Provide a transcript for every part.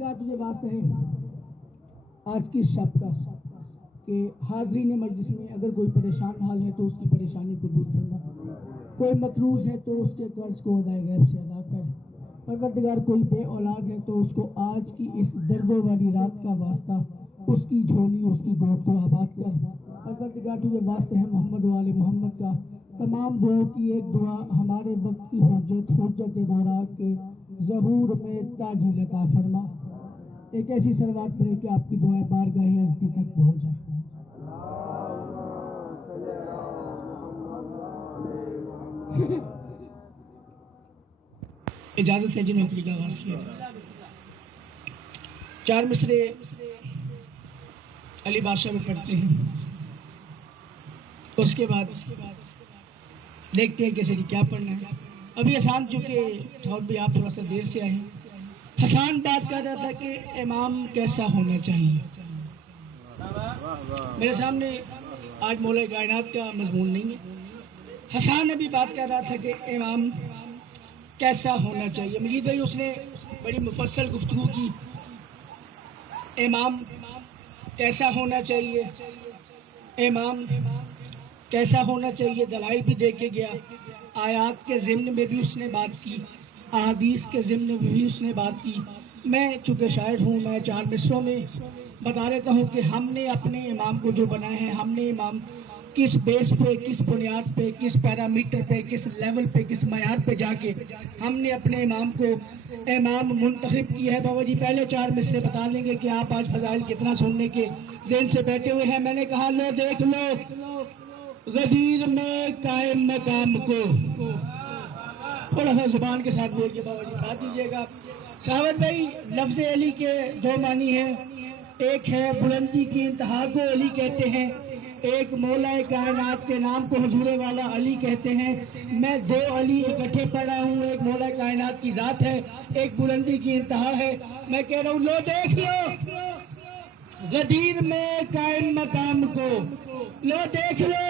پروردگار تجھے واسطہ ہے آج کی شب کا کہ حاضرین مجلس میں اگر کوئی پریشان حال ہے تو اس کی پریشانی کو دور کرنا، کوئی مقروض ہے تو اس کے قرض کو ادائے غیب سے ادا کر، پروردگار کوئی بے اولاد ہے تو اس کو آج کی اس دردوں والی رات کا واسطہ اس کی جھولی اس کی گود کو آباد کر۔ پروردگار تجھے واسطہ ہے محمد و آل محمد کا، تمام دعاؤں کی ایک دعا ہمارے وقت کی حجت دورہ کے ظہور میں تاجیل عطا فرما۔ ایک ایسی صلوات پڑھے کہ آپ کی دعائیں بارگاہ عزتی تک پہنچ جائیں۔ اجازت ہے جنہیں حکمی کا آغاز کیا، 4 مصرے علی بادشاہ میں پڑھتے ہیں، اس کے بعد دیکھتے ہیں کہ سری کیا پڑھنا ہے۔ ابھی حسان چکے صاحب بھی آپ تھوڑا سا دیر سے آئے ہیں۔ حسان بات کر رہا تھا کہ امام کیسا ہونا چاہیے۔ میرے سامنے آج مولا کائنات کا مضمون نہیں ہے، حسان ابھی بات کر رہا تھا کہ امام کیسا ہونا چاہیے۔ مجید بھائی اس نے بڑی مفصل گفتگو کی، امام کیسا ہونا چاہیے، امام کیسا ہونا چاہیے، دلائل بھی دے کے گیا، آیات کے ضمن میں بھی اس نے بات کی، احادیث کے ضمن میں بھی اس نے بات کی۔ میں چونکہ شاعر ہوں، میں 4 مصروں میں بتا دیتا ہوں کہ ہم نے اپنے امام کو جو بنایا ہے، ہم نے امام کس بیس پہ، کس بنیاد پہ، کس پیرامیٹر پہ، کس لیول پہ، کس معیار پہ جا کے ہم نے اپنے امام کو امام منتخب کیا ہے۔ بابا جی پہلے 4 مصرے بتا دیں گے کہ آپ آج فضائل کتنا سننے کے ذہن سے بیٹھے ہوئے ہیں۔ میں نے کہا لو دیکھ لو غدیر میں قائم مقام کو، تھوڑا سا زبان کے ساتھ بول کے بابا جی ساتھ دیجیے گا۔ ساور بھائی لفظ علی کے 2 معنی ہیں، ایک ہے بلندی کی انتہا کو علی کہتے ہیں، ایک مولا کائنات کے نام کو حضور والا علی کہتے ہیں۔ میں 2 علی اکٹھے پڑھا ہوں، ایک مولا کائنات کی ذات ہے، ایک بلندی کی انتہا ہے۔ میں کہہ رہا ہوں لو دیکھ لو غدیر میں قائم مقام کو، لو دیکھ لو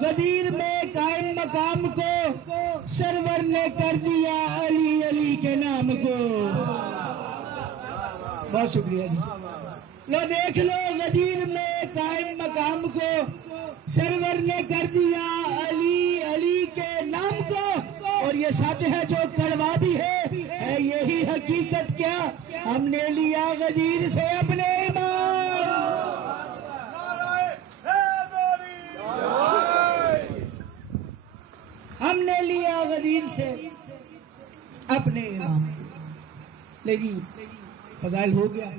غدیر میں قائم مقام کو، سرور نے کر دیا علی علی کے نام کو۔ بہت شکریہ جی۔ لو دیکھ لو غدیر میں قائم مقام کو، سرور نے کر دیا علی علی کے نام کو۔ اور یہ سچ ہے جو کڑوا بھی ہے یہی حقیقت کیا، ہم نے لیا غدیر سے اپنے امام۔ ہم نے لیا غدیر سے اپنے امام۔ لیکن فضائل ہو گیا،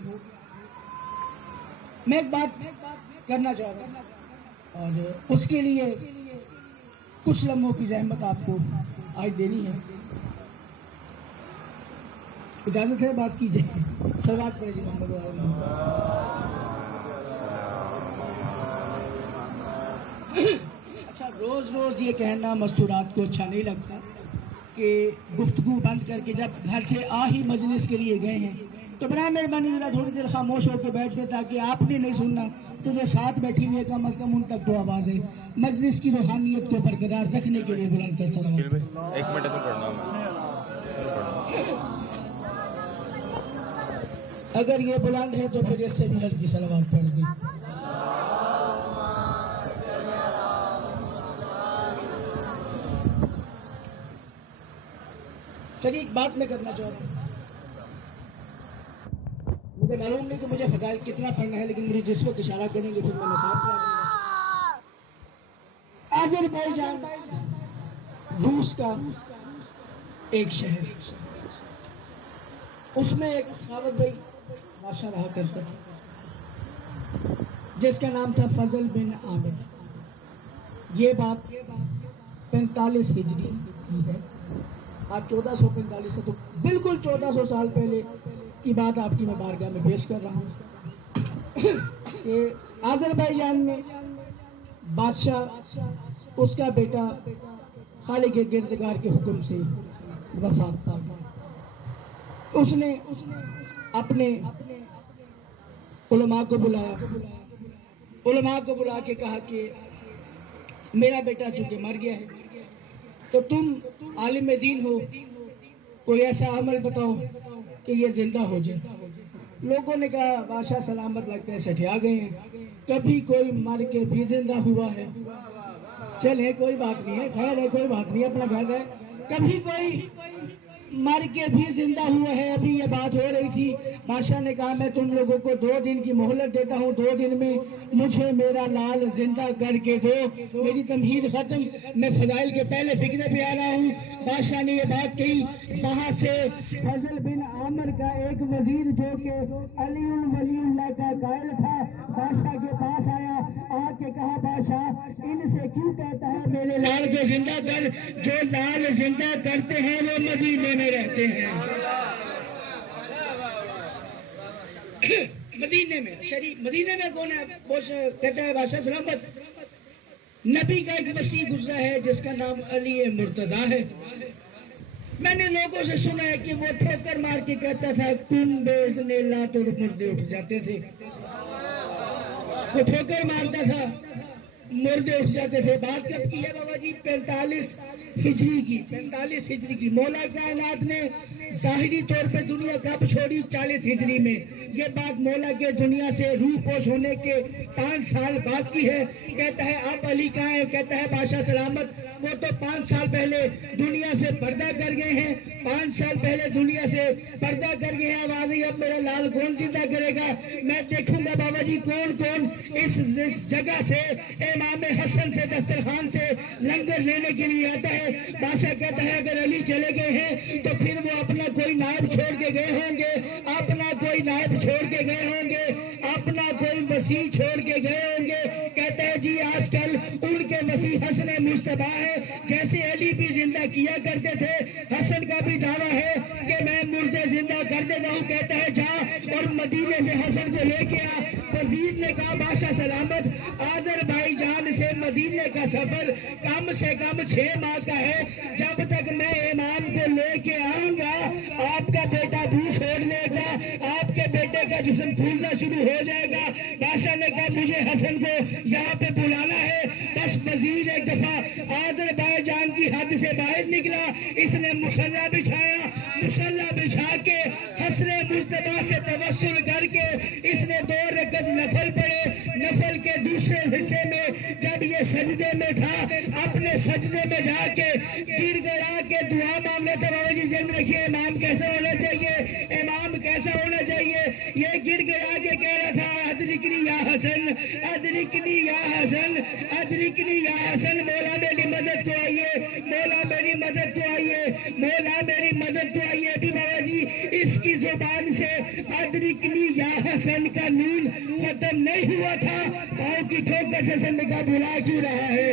میں ایک بات کرنا چاہ رہا ہوں اور اس کے لیے کچھ لمحوں کی زحمت آپ کو آج دینی ہے۔ اجازت ہے بات کی جائے؟ صلوات پڑھیں جی محمد و آل محمد۔ اچھا روز روز یہ کہنا مستورات کو اچھا نہیں لگتا کہ گفتگو بند کر کے جب گھر سے آ ہی مجلس کے لیے گئے ہیں تو برائے مہربانی ذرا تھوڑی دیر خاموش ہو کے بیٹھ گئے تاکہ آپ نے نہیں سننا تو جو ساتھ بیٹھی ہوئی کم از کم ان تک تو آواز ہے۔ مجلس کی روحانیت کو برقرار رکھنے کے لیے بلند کر سکتا ہوں۔ 1 منٹ میں پڑھنا اگر یہ بلند ہے تو پھر اس سے بھی ہلکی صلوات پڑھ دیں۔ چلیے ایک بات میں کرنا چاہتا ہوں، مجھے معلوم نہیں کہ مجھے فضائل کتنا پڑھنا ہے، لیکن مجھے جس وقت اشارہ کریں گے پھر میں مساف کر دوں گا۔ آذربائیجان روس کا ایک شہر، اس میں ایک ساور بھائی بادشاہ رہا کرتا تھا جس کا نام تھا فضل بن عامر۔ یہ بات 45 ہجری کی ہے، آج 1445 ہے، تو بالکل 1400 سال پہلے کی بات آپ کی میں بارگاہ میں پیش کر رہا ہوں کہ آذربائیجان میں بادشاہ اس کا بیٹا خالق گردگار کے حکم سے وفات پا گیا۔ اس نے اپنے علماء کو بلا کے کہا کہ میرا بیٹا چونکہ مر گیا ہے تو تم عالم دین ہو، کوئی ایسا عمل بتاؤ کہ یہ زندہ ہو جائے۔ لوگوں نے کہا بادشاہ سلامت لگتے ہیں سٹھیا گئے ہیں, کبھی کوئی مر کے بھی زندہ ہوا ہے؟ چلے کوئی بات نہیں ہے, خیر ہے, کوئی بات نہیں ہے, اپنا گھر ہے. کبھی کوئی مر کے بھی زندہ ہوا ہے؟ ابھی یہ بات ہو رہی تھی. بادشاہ نے کہا میں تم لوگوں کو 2 دن کی مہلت دیتا ہوں, 2 دن میں مجھے میرا لال زندہ کر کے دو. میری تمہید ختم, میں فضائل کے پہلے فکرے پہ آ رہا ہوں. بادشاہ نے یہ بات کہی. وہاں سے فضل بن عامر کا ایک وزیر جو کہ علی ولی اللہ کا قائل تھا, بادشاہ کے پاس آیا, آ کے کہا بادشاہ ان سے کیوں کہتا ہے میرے لال کو زندہ کر؟ جو لال زندہ کرتے ہیں وہ مدینے میں رہتے ہیں. مدینے میں شریف, مدینے میں کون ہے؟ وہ کہتا ہے بادشاہ سلامت نبی کا ایک وسیع گزرا ہے جس کا نام علی مرتضیٰ ہے. میں نے لوگوں سے سنا ہے کہ وہ ٹھوکر مار کے کہتا تھا تم بیزن اللہ تو مردے اٹھ جاتے تھے. وہ ٹھوکر مارتا تھا, مردے اٹھ جاتے تھے. بات کب کی ہے بابا جی؟ 45 ہجری کی. 45 ہجری کی. مولا کائنات نے ظاہری طور پہ دنیا کب چھوڑی؟ 40 ہجری میں. یہ بات مولا کے دنیا سے روح پوش ہونے کے 5 سال بعد کی ہے. کہتا ہے آپ علی کہاں ہیں؟ کہتا ہے بادشاہ سلامت وہ تو 5 سال پہلے دنیا سے پردہ کر گئے ہیں. 5 سال پہلے دنیا سے پردہ کر گئے ہیں. آواز ہی اب میرا لال کون زندہ کرے گا؟ میں دیکھوں گا بابا جی کون کون اس جگہ سے امام حسن سے دسترخوان سے لنگر لینے کے لیے آتا ہے. بادشاہ کہتا ہے اگر علی چلے گئے ہیں تو پھر وہ اپنا کوئی نائب چھوڑ کے گئے ہوں گے, اپنا کوئی نائب چھوڑ کے گئے ہوں گے, اپنا کوئی مسیح چھوڑ کے گئے ہوں گے. کہتا ہے جی آج کل ان کے مسیح حسن مصطفیٰ ہے. جیسے علی بھی زندہ کیا کرتے تھے, حسن کا بھی دعویٰ ہے کہ میں مردے زندہ کر دیتا ہوں. کہتا ہے جا اور مدینے سے حسن کو لے کے آ. وزیر نے کہا بادشاہ سلامت آذربائیجان سے مدینے کا سفر کم سے کم 6 ماہ کا ہے. جب تک میں امام کو لے کے آؤں گا آپ کا بیٹا بو چھوڑنے کا, آپ کے بیٹے کا جسم پھولنا شروع ہو جائے گا. بادشاہ نے کہا مجھے حسن کو یہاں پہ بلانا ہے. بس وزیر ایک دفعہ آذربائیجان کی حد سے باہر نکلا. اس نے مسلح بچھایا, مسلح بچھا کے حسن مصطفیٰ سے توسل کر کے اس نے 2 رکعت نفل پڑھے. نفل کے دوسرے حصے میں جب یہ سجدے میں تھا, اپنے سجدے میں جا کے گر گڑا کے دعا مانگنے تھے. بابا جی ذہن رکھیے امام کیسا ہونا چاہیے, امام کیسا ہونا چاہیے. یہ گر گڑا کے کہہ رہا تھا ادرکنی یا حسن, ادرکنی یا حسن, ادرکنی یا حسن. مولا میری مدد کو آئیے, مولا میری مدد کو آئیے, مولا میری مدد کو آئیے. بھی بابا جی اس کی زبان سے ادرکنی یا حسن کا نون ختم نہیں ہوا تھا. پاؤں کی ٹھوکر سے سن کا بلا کیوں رہا ہے؟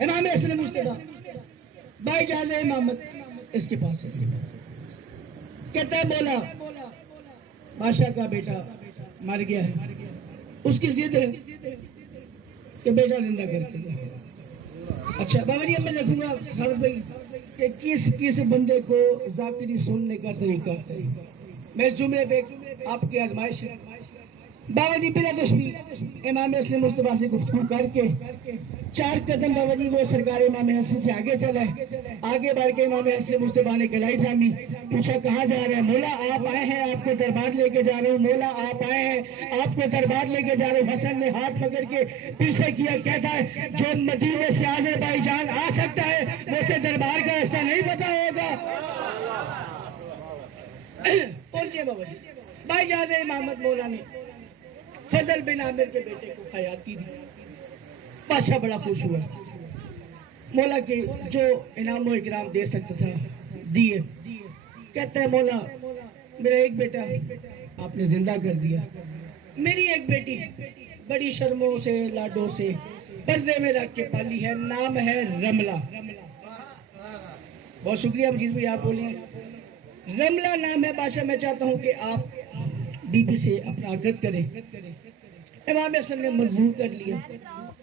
امام حسن مصطفیٰ بائی جاز امامت اس کے پاس ہے. کہتا ہے مولا بادشاہ کا بیٹا مر گیا ہے, اس کی ضد ہے کہ بیٹا زندہ کر کے. اچھا بابا جی اب میں دیکھوں گا سر بھائی کہ کس بندے کو ذاکری سننے کا طریقہ ہے. میں اس جملے پہ آپ کی آزمائش ہے. بابا جی بلا تشبیہ امام حسن مصطفیٰ سے گفتگو کر کے 4 قدم بابا جی وہ سرکار امام حسن سے آگے چلا ہے. آگے بڑھ کے امام حسن مصطفیٰ نے گلائی تھامی, پوچھا کہاں جا رہے ہیں؟ مولا آپ آئے ہیں, آپ کو دربار لے کے جا رہا ہوں. مولا آپ آئے ہیں, آپ کو دربار لے کے جا رہے ہوں. حسن نے ہاتھ پکڑ کے پیچھے کیا. کہتا ہے جو مدینے سے آذربائیجان آ سکتا ہے اسے دربار کا راستہ نہیں پتا ہوگا. پہنچے بابا جی بھائی جاز امامت مولا نے فضل بن عامر کے بیٹے کو حیاتی دی. بادشاہ بڑا خوش ہوا. مولا کے جو انعام و اکرام دے سکتا تھا دیے. کہتا ہے مولا میرا ایک بیٹا آپ نے زندہ کر دیا, میری ایک بیٹی بڑی شرموں سے لاڈوں سے پردے میں رکھ کے پالی ہے, نام ہے رملہ. بہت شکریہ مجید بھائی آپ بولے ہیں. رملہ نام ہے. بادشاہ میں چاہتا ہوں کہ آپ بی بی سے اپنا عقد کریں. امام حسن نے منظور کر لیا,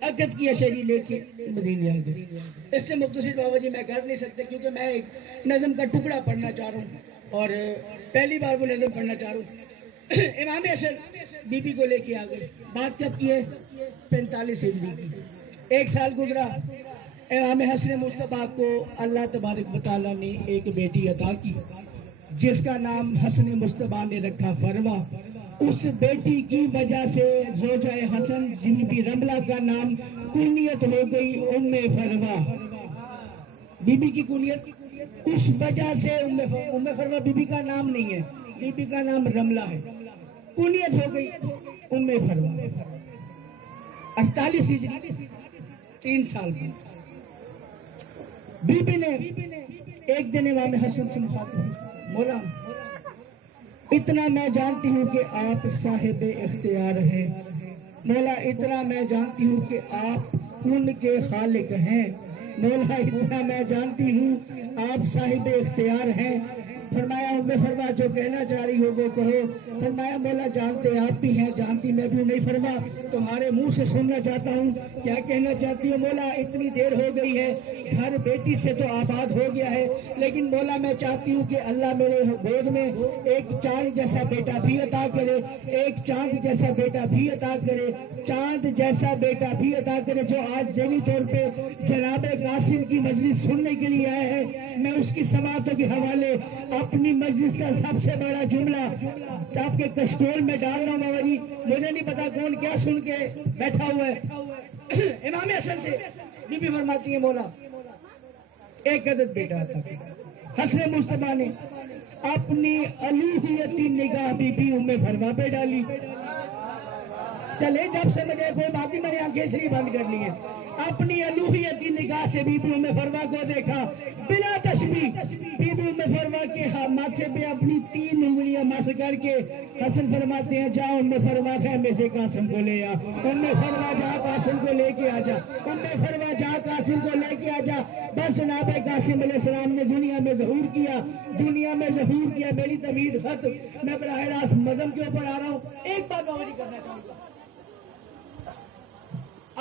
عقد کی اشری لے کے مدینے آ گئے. اس سے مختصر بابا جی میں کر نہیں سکتے کیونکہ میں ایک نظم کا ٹکڑا پڑھنا چاہ رہا ہوں اور پہلی بار وہ نظم پڑھنا چاہ رہا ہوں. امام حسن بی بی کو لے کے آ گئے. بات کب کی ہے؟ 45 ہجری کی. ایک سال گزرا، امام حسن مصطفیٰ کو اللہ تبارک و تعالیٰ نے ایک بیٹی عطا کی جس کا نام حسن مصطفیٰ نے رکھا فروا. اس بیٹی کی وجہ سے زوجہ حسن جن کی رملہ کا نام کنیت ہو گئی ام فروا. بی بی کی کنیت اس وجہ سے ام فروا بی بی کا نام نہیں ہے، بی بی کا نام رملہ ہے، کنیت ہو گئی ام فروا. 48 ہجری 3 سال کی. بی بی نے ایک دن امام حسن سے مخاطب ہوئی، مولا اتنا میں جانتی ہوں کہ آپ صاحب اختیار ہیں، مولا اتنا میں جانتی ہوں کہ آپ کن کے خالق ہیں، مولا اتنا میں جانتی ہوں آپ صاحب اختیار ہیں. فرمایا ام فرما جو کہنا چاہ رہی ہو وہ کہو. فرمایا مولا جانتے آپ بھی ہیں، جانتی میں بھی نہیں. فرما تمہارے منہ سے سننا چاہتا ہوں کیا کہنا چاہتی ہو. مولا اتنی دیر ہو گئی ہے، گھر بیٹی سے تو آباد ہو گیا ہے، لیکن مولا میں چاہتی ہوں کہ اللہ میرے گود میں ایک چاند جیسا بیٹا بھی عطا کرے، ایک چاند جیسا بیٹا بھی عطا کرے، چاند جیسا بیٹا بھی عطا کرے جو آج ذہنی طور پہ جناب قاسم کی مجلس سننے کے لیے آئے ہیں. میں اس کی سماعتوں کے حوالے اپنی مجلس کا سب سے بڑا جملہ آپ کے کسٹول میں ڈال رہا ہوں. بابا جی مجھے نہیں پتا کون کیا سن کے بیٹھا ہوا ہے. امام حسن سے بی بی فرماتی ہے مولا ایک عدد بیٹا عطا کر. حسن مصطفیٰ نے اپنی الوہیتی نگاہ بی بی ام فرما پہ ڈالی. چلے جب سے مجھے کوئی بات نہیں، میں نے آنکھیں اسلیے بند کر لی ہے. اپنی الوہیتی نگاہ سے بی بی ام فرما کو دیکھا بلا تشبیہ. بی بی ام فرما کے ماتھے پہ اپنی 3 انگلیاں مس کر کے حسن فرماتے ہیں جا ام فرما خیمے سے قاسم کو لے آ. ام فرما جا قاسم کو لے کے آ جا، ام فرما جا قاسم کو لے کے آ جا. بس جناب قاسم علیہ السلام نے دنیا میں ظہور کیا، دنیا میں ظہور کیا. میری تمہید خط میں براہ راست مذہب کے اوپر آ رہا ہوں. ایک بات باوری کرنا چاہوں گا،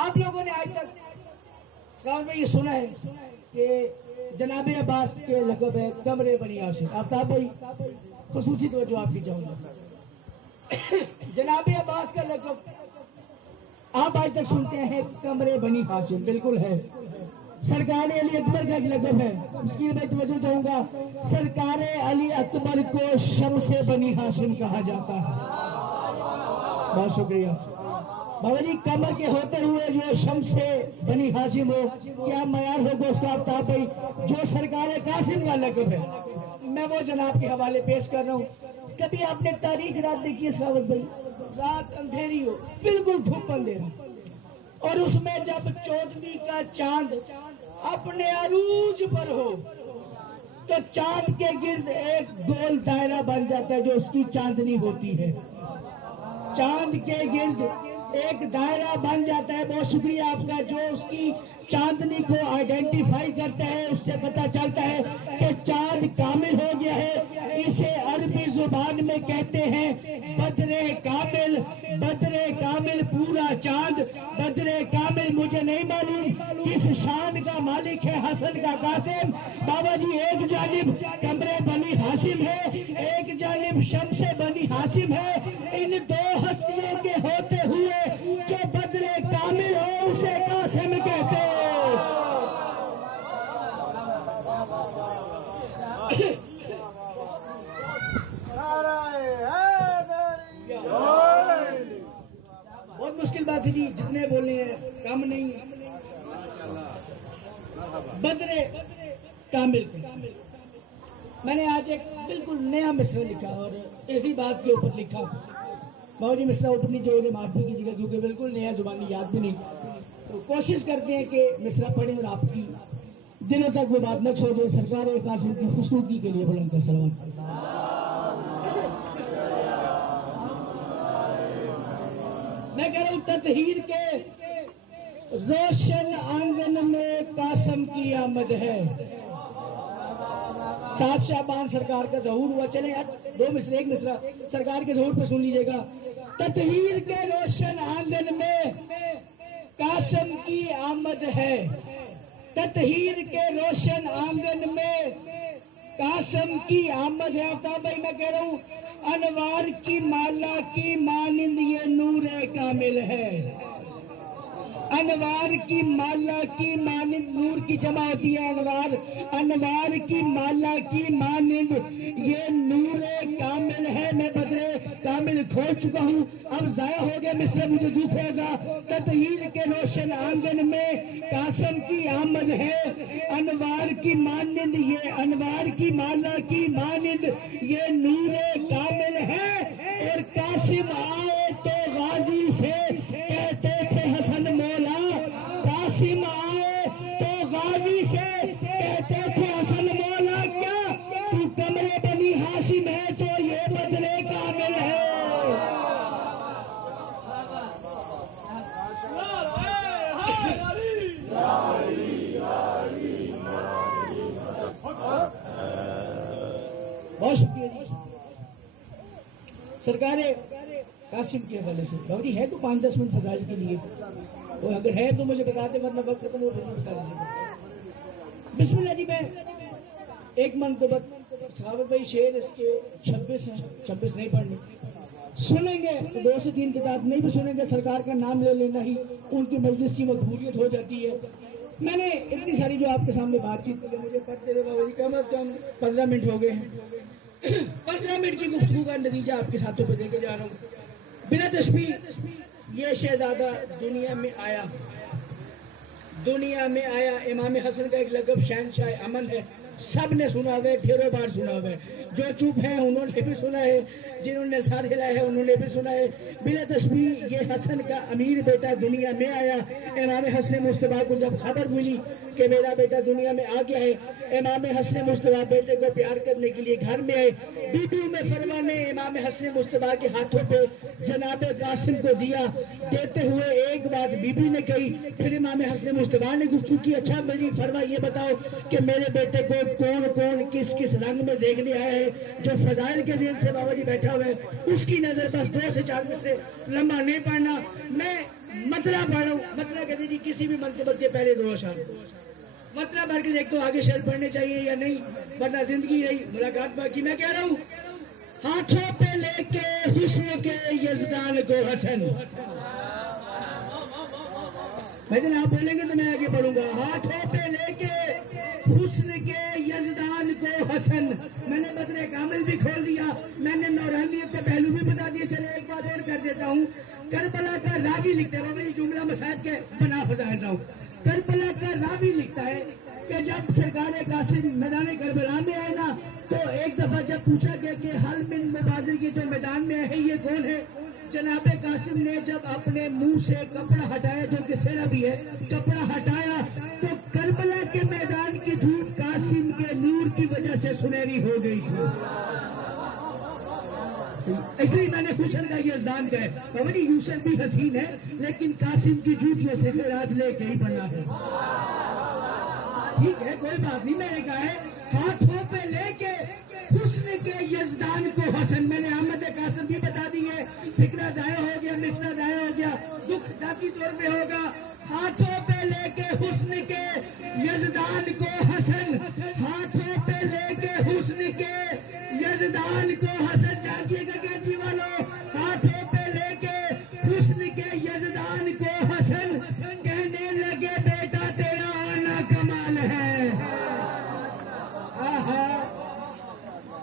آپ لوگوں نے آج تک اسلام میں یہ سنا ہے کہ جناب عباس کے لقب ہے قمر بنی ہاشم. آفتاب بھائی خصوصی توجہ آپ کی چاہوں گا. جناب عباس کا لقب آپ آج تک سنتے ہیں قمر بنی ہاشم، بالکل ہے. سرکار علی اکبر کا ایک لقب ہے، اس کی میں توجہ چاہوں گا. سرکار علی اکبر کو شمس بنی ہاشم کہا جاتا ہے. بہت شکریہ بابا جی. قمر کے ہوتے ہوئے جو شمس بنی ہاشم ہو، کیا معیار ہوگا اس کا آفتاب بھائی. جو سرکار قاسم کا لقب ہے میں وہ جناب کے حوالے پیش کر رہا ہوں. کبھی آپ نے تاریخ رات دیکھی ہے سراوت بھائی؟ رات اندھیری ہو، بالکل دھوپ اندھیرا، اور اس میں جب 14ویں کا چاند اپنے عروج پر ہو تو چاند کے گرد ایک گول دائرہ بن جاتا ہے جو اس کی چاندنی ہوتی ہے. چاند کے گرد ایک دائرہ بن جاتا ہے. بہت شکریہ آپ کا. جو اس کی چاندنی کو آئیڈینٹیفائی کرتا ہے اس سے پتا چلتا ہے کہ چاند کامل ہو گیا ہے. اسے عربی زبان میں کہتے ہیں بدر کامل. بدر کامل پورا چاند، بدر کامل مجھے نہیں معلوم کس شان کا مالک ہے حسن کا قاسم. بابا جی ایک جانب قمر بنی ہاشم ہے، ایک جانب شمس بنی ہاشم ہے. ان 2 ہستیوں کے ہوتے ہوئے جو بدر کامل ہو اسے قاسم کہتے ہیں. بہت مشکل بات ہے جی، جتنے بولے ہیں کم نہیں. بدر کامل میں نے آج ایک بالکل نیا مصرع لکھا اور اسی بات کے اوپر لکھا. بابا جی مصرع اوپر جو انہیں معافی کیجیے گا کیونکہ بالکل نیا زبانی یاد بھی نہیں. تو کوشش کرتے ہیں کہ مصرع پڑھیں اور آپ کی دنوں تک وہ بات نہ چھوڑے. سرکار قاسم کی خصوصی کے لیے بلند کر سلام. میں کہہ رہا ہوں تطہیر کے روشن آنگن میں قاسم کی آمد ہے. 7 شعبان سرکار کا ظہور ہوا. چلیں آج 2 مصرع، ایک مصرع سرکار کے ظہور پہ سن لیجیے گا. تطہیر کے روشن آنگن میں قاسم کی آمد ہے. تطہیر کے روشن آنگن میں قاسم کی آمد ہے. آفتاب بھائی میں کہہ رہا ہوں انوار کی مالا کی مانند یہ نور کامل ہے. انوار کی مالا کی مانند، نور کی جمع ہوتی ہے انوار، انوار کی مالا کی مانند یہ نور کامل ہے، میں بدرے کامل کھول چکا ہوں، اب ضائع ہو گیا مصر مجھے دکھ ہوگا، تطہیر کے روشن آنگن میں قاسم کی آمد ہے، انوار کی مانند یہ انوار کی مالا کی مانند یہ نور کامل ہے، اور قاسم آئے تو غازی سے کہتے تھے حسن مولا، قاسم آئے تو غازی سے کہتے تھے حسن مولا، کیا تو کمرے بنی ہاشم ہے تو یہ بدلے کامل ہے۔ بہت شکریہ جی سرکار قاسم کے حوالے سے۔ بابا جی ہے تو 5-10 منٹ فضائل کے لیے، اور اگر ہے تو مجھے بتاتے، ورنہ وقت ختم ہو رہا ہے بتا دیجیے۔ بسم اللہ جی، میں ایک منقبت صحابہ بھائی شعر اس کے 26 ہیں، 26 نہیں پڑھنے، سنیں گے تو 2 سے 3 کتاب، نہیں بھی سنیں گے سرکار کا نام لے لینا ہی ان کی مجلس کی مقبولیت ہو جاتی ہے۔ میں نے اتنی ساری جو آپ کے سامنے بات چیت کی، مجھے پڑھتے ہوئے بابا جی کم از کم 15 منٹ ہو گئے ہیں، 15 منٹ کی گفتگو کا نتیجہ آپ کے ساتھوں پہ دے کے جا رہا ہوں۔ بلا تشبیہ یہ شہزادہ دنیا میں آیا، دنیا میں آیا، امام حسن کا ایک لقب شہنشاہ امن ہے، سب نے سنا ہے، ڈھیروں بار سنا ہے، جو چپ ہیں انہوں نے بھی سنا ہے، جنہوں نے ساتھ ہلایا ہے انہوں نے بھی سنا ہے۔ بلا تشبیہ یہ حسن کا امیر بیٹا دنیا میں آیا۔ امام حسن مصطفیٰ کو جب خبر ملی کہ میرا بیٹا دنیا میں آ گیا ہے، امام حسن مصطفیٰ بیٹے کو پیار کرنے کے لیے گھر میں آئے، بی بی میں فرما نے امام حسن مصطفیٰ کے ہاتھوں پہ جناب قاسم کو دیا، دیتے ہوئے ایک بات بی بی نے کہی، پھر امام حسن مصطفیٰ نے گفتگو کی، اچھا میری فرما یہ بتاؤ کہ میرے بیٹے کو کون کون کس کس رنگ میں دیکھنے آیا ہے، جو فضائل کے ذہن سے بابا جی بیٹھا ہوا ہے اس کی نظر بس 2 سے 4 منٹ سے لمبا نہیں پڑھنا، میں مطلع پڑھ رہا ہوں۔ مطلع کہتے جی کسی بھی منقبت کے پہلے 2 اشعار، مطلع پڑھ کے دیکھ تو آگے شعر پڑھنے چاہیے یا نہیں، ورنہ زندگی رہی ملاقات باقی۔ میں کہہ رہا ہوں ہاتھوں پہ لے کے حسن کے یزدان کو حسن، میں جب آپ بولیں گے تو میں آگے بڑھوں گا، ہاتھوں پہ لے کے حسن کے یزدان کو حسن۔ میں نے بدر کامل بھی کھول دیا، میں نے نورانیت کا پہلو بھی بتا دیا، چلے ایک بات اور کر دیتا ہوں۔ کربلا کا راوی لکھتا ہے، بابا یہ جملہ مسائل کے بنا فضائل رہا ہوں، کربلا کا راوی لکھتا ہے کہ جب سرکار قاسم میدان کربلا میں آئے نا تو ایک دفعہ جب پوچھا گیا کہ حل من مبازر کی جو میدان میں ہے یہ کون ہے، جناب قاسم نے جب اپنے منہ سے کپڑا ہٹایا، جو کہ سہرا بھی ہے، کپڑا ہٹایا تو کربلا کے میدان کی دھوپ قاسم کے نور کی وجہ سے سنہری ہو گئی تھی۔ ایسے ہی میں نے حسن کا یزدان کا ہے، بابا جی یوسف بھی حسین ہے لیکن قاسم کی جوتیوں سے رات لے کے ہی بنا ہے۔ ٹھیک ہے کوئی بات نہیں، میں نے کہا ہے ہاتھوں پہ لے کے حسن کے یزدان کو حسن۔ میں نے احمد قاسم بھی بتا دی ہے، فکرہ ضائع ہو گیا، مصرع ضائع ہو گیا، دکھ ذاتی طور پہ ہوگا۔ ہاتھوں پہ لے کے حسن کے یزدان کو حسن، ہاتھوں پہ لے کے حسن کے یزدان کو حسن۔ جانیے گا کینچی والوں، ہاتھوں پہ لے کے حسن کے یزدان کو حسن، کہنے لگے بیٹا تیرا آنا کمال ہے،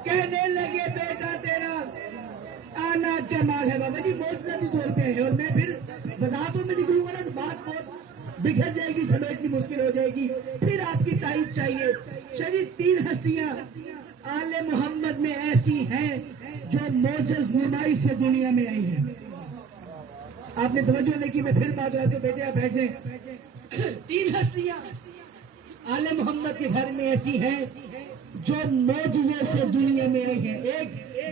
کہنے لگے بیٹا تیرا آنا کمال ہے۔ بابا جی موجودی طور پہ ہے، اور میں پھر وضاحتوں میں نکلوں گا نا تو بات بہت بکھر جائے گی، سمیٹنی مشکل ہو جائے گی، پھر آپ کی تائید چاہیے۔ چلیے 3 ہستیاں آل محمد میں ایسی ہیں جو معجز نمائی سے دنیا میں آئی ہیں۔ آپ نے توجہ نہیں کی، میں پھر بات رہا تو بیٹے آپ بیٹھ جائیں۔ 3 ہستیاں آل محمد کے گھر میں ایسی ہیں جو معجزے سے دنیا میں آئی ہیں۔ ایک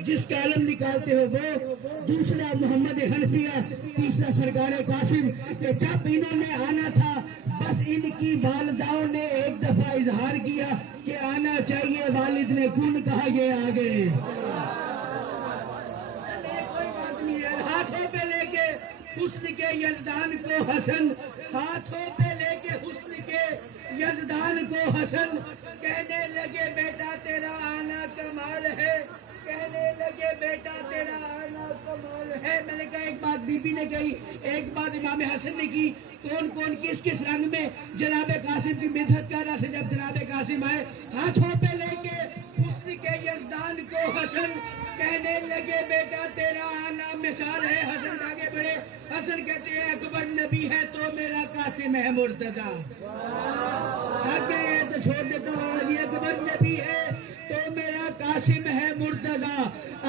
جس کا علم نکالتے ہو وہ، دوسرا محمد حنفیہ، تیسرا سرکار قاسم۔ کہ جب انہوں نے آنا تھا بس ان کی والداؤں نے ایک دفعہ اظہار کیا کہ آنا چاہیے، والد نے کن کہا یہ آ گئے۔ ہاتھوں پہ لے کے حسن کے یزدان کو حسن، ہاتھوں پہ لے کے حسن کے یزدان کو حسن، کہنے لگے بیٹا تیرا آنا کمال ہے، کہنے لگے بیٹا تیرا آنا کمال ہے. میں نے کہا ایک بات بی بی نے کہی, ایک بات امام حسن نے کی. کون کون کس کس رنگ میں جناب قاسم کی مدحت کر رہا تھا. جب جناب قاسم آئے ہاتھوں پہ لے کے حسن کے یزدان کو حسن, کہنے لگے بیٹا تیرا آنا مثال ہے. حسن آگے بڑھے, حسن کہتے ہیں اکبر نبی ہے تو میرا قاسم ہے مرتضیٰ. آگے تو چھوڑ دیتا ہوں, یہ اکبر نبی ہے تو میرا قاسم ہے مرتضیٰ.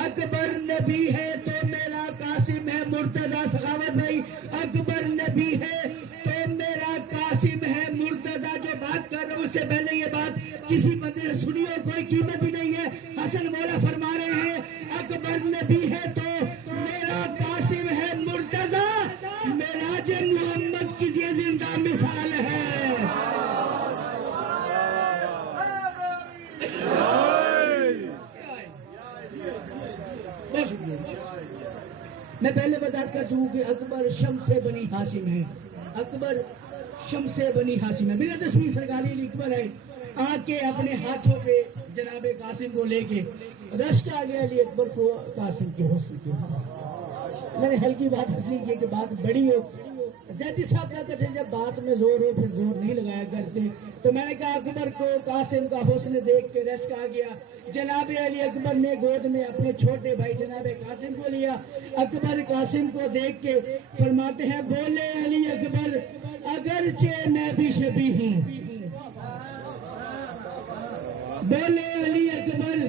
اکبر نبی ہے تو میرا قاسم ہے مرتضیٰ. سخاوت بھائی, اکبر نبی ہے تو میرا قاسم ہے مرتضیٰ. جو بات کر رہا ہوں اس سے پہلے یہ بات کسی بندے نے سنی ہو, کوئی قیمت بھی نہیں ہے. حسن مولا فرما رہے ہیں اکبر نبی ہے تو میرا قاسم ہے مرتضیٰ. معراج محمد کی یہ زندہ مثال ہے. میں پہلے وضاحت کر چکوں کہ اکبر شمس بنی ہاشم ہے. اکبر شمس بنی ہاشم ہے. میرا 10ویں سرکاری علی اکبر ہے. آ کے اپنے ہاتھوں پہ جناب قاسم کو لے کے رشک آ گیا علی اکبر کو قاسم کے حسن کے. میں نے ہلکی بات اس لیے کی کہ بات بڑی ہو. جیتی صاحب کہتے تھے جب بات میں زور ہو پھر زور نہیں لگایا کرتے. تو میں نے کہا اکبر کو قاسم کا حسن دیکھ کے رشک آ گیا. جناب علی اکبر نے گود میں اپنے چھوٹے بھائی جناب قاسم کو لیا. اکبر قاسم کو دیکھ کے فرماتے ہیں بولے علی اکبر اگرچہ میں بھی شبیہ ہوں. بولے علی اکبر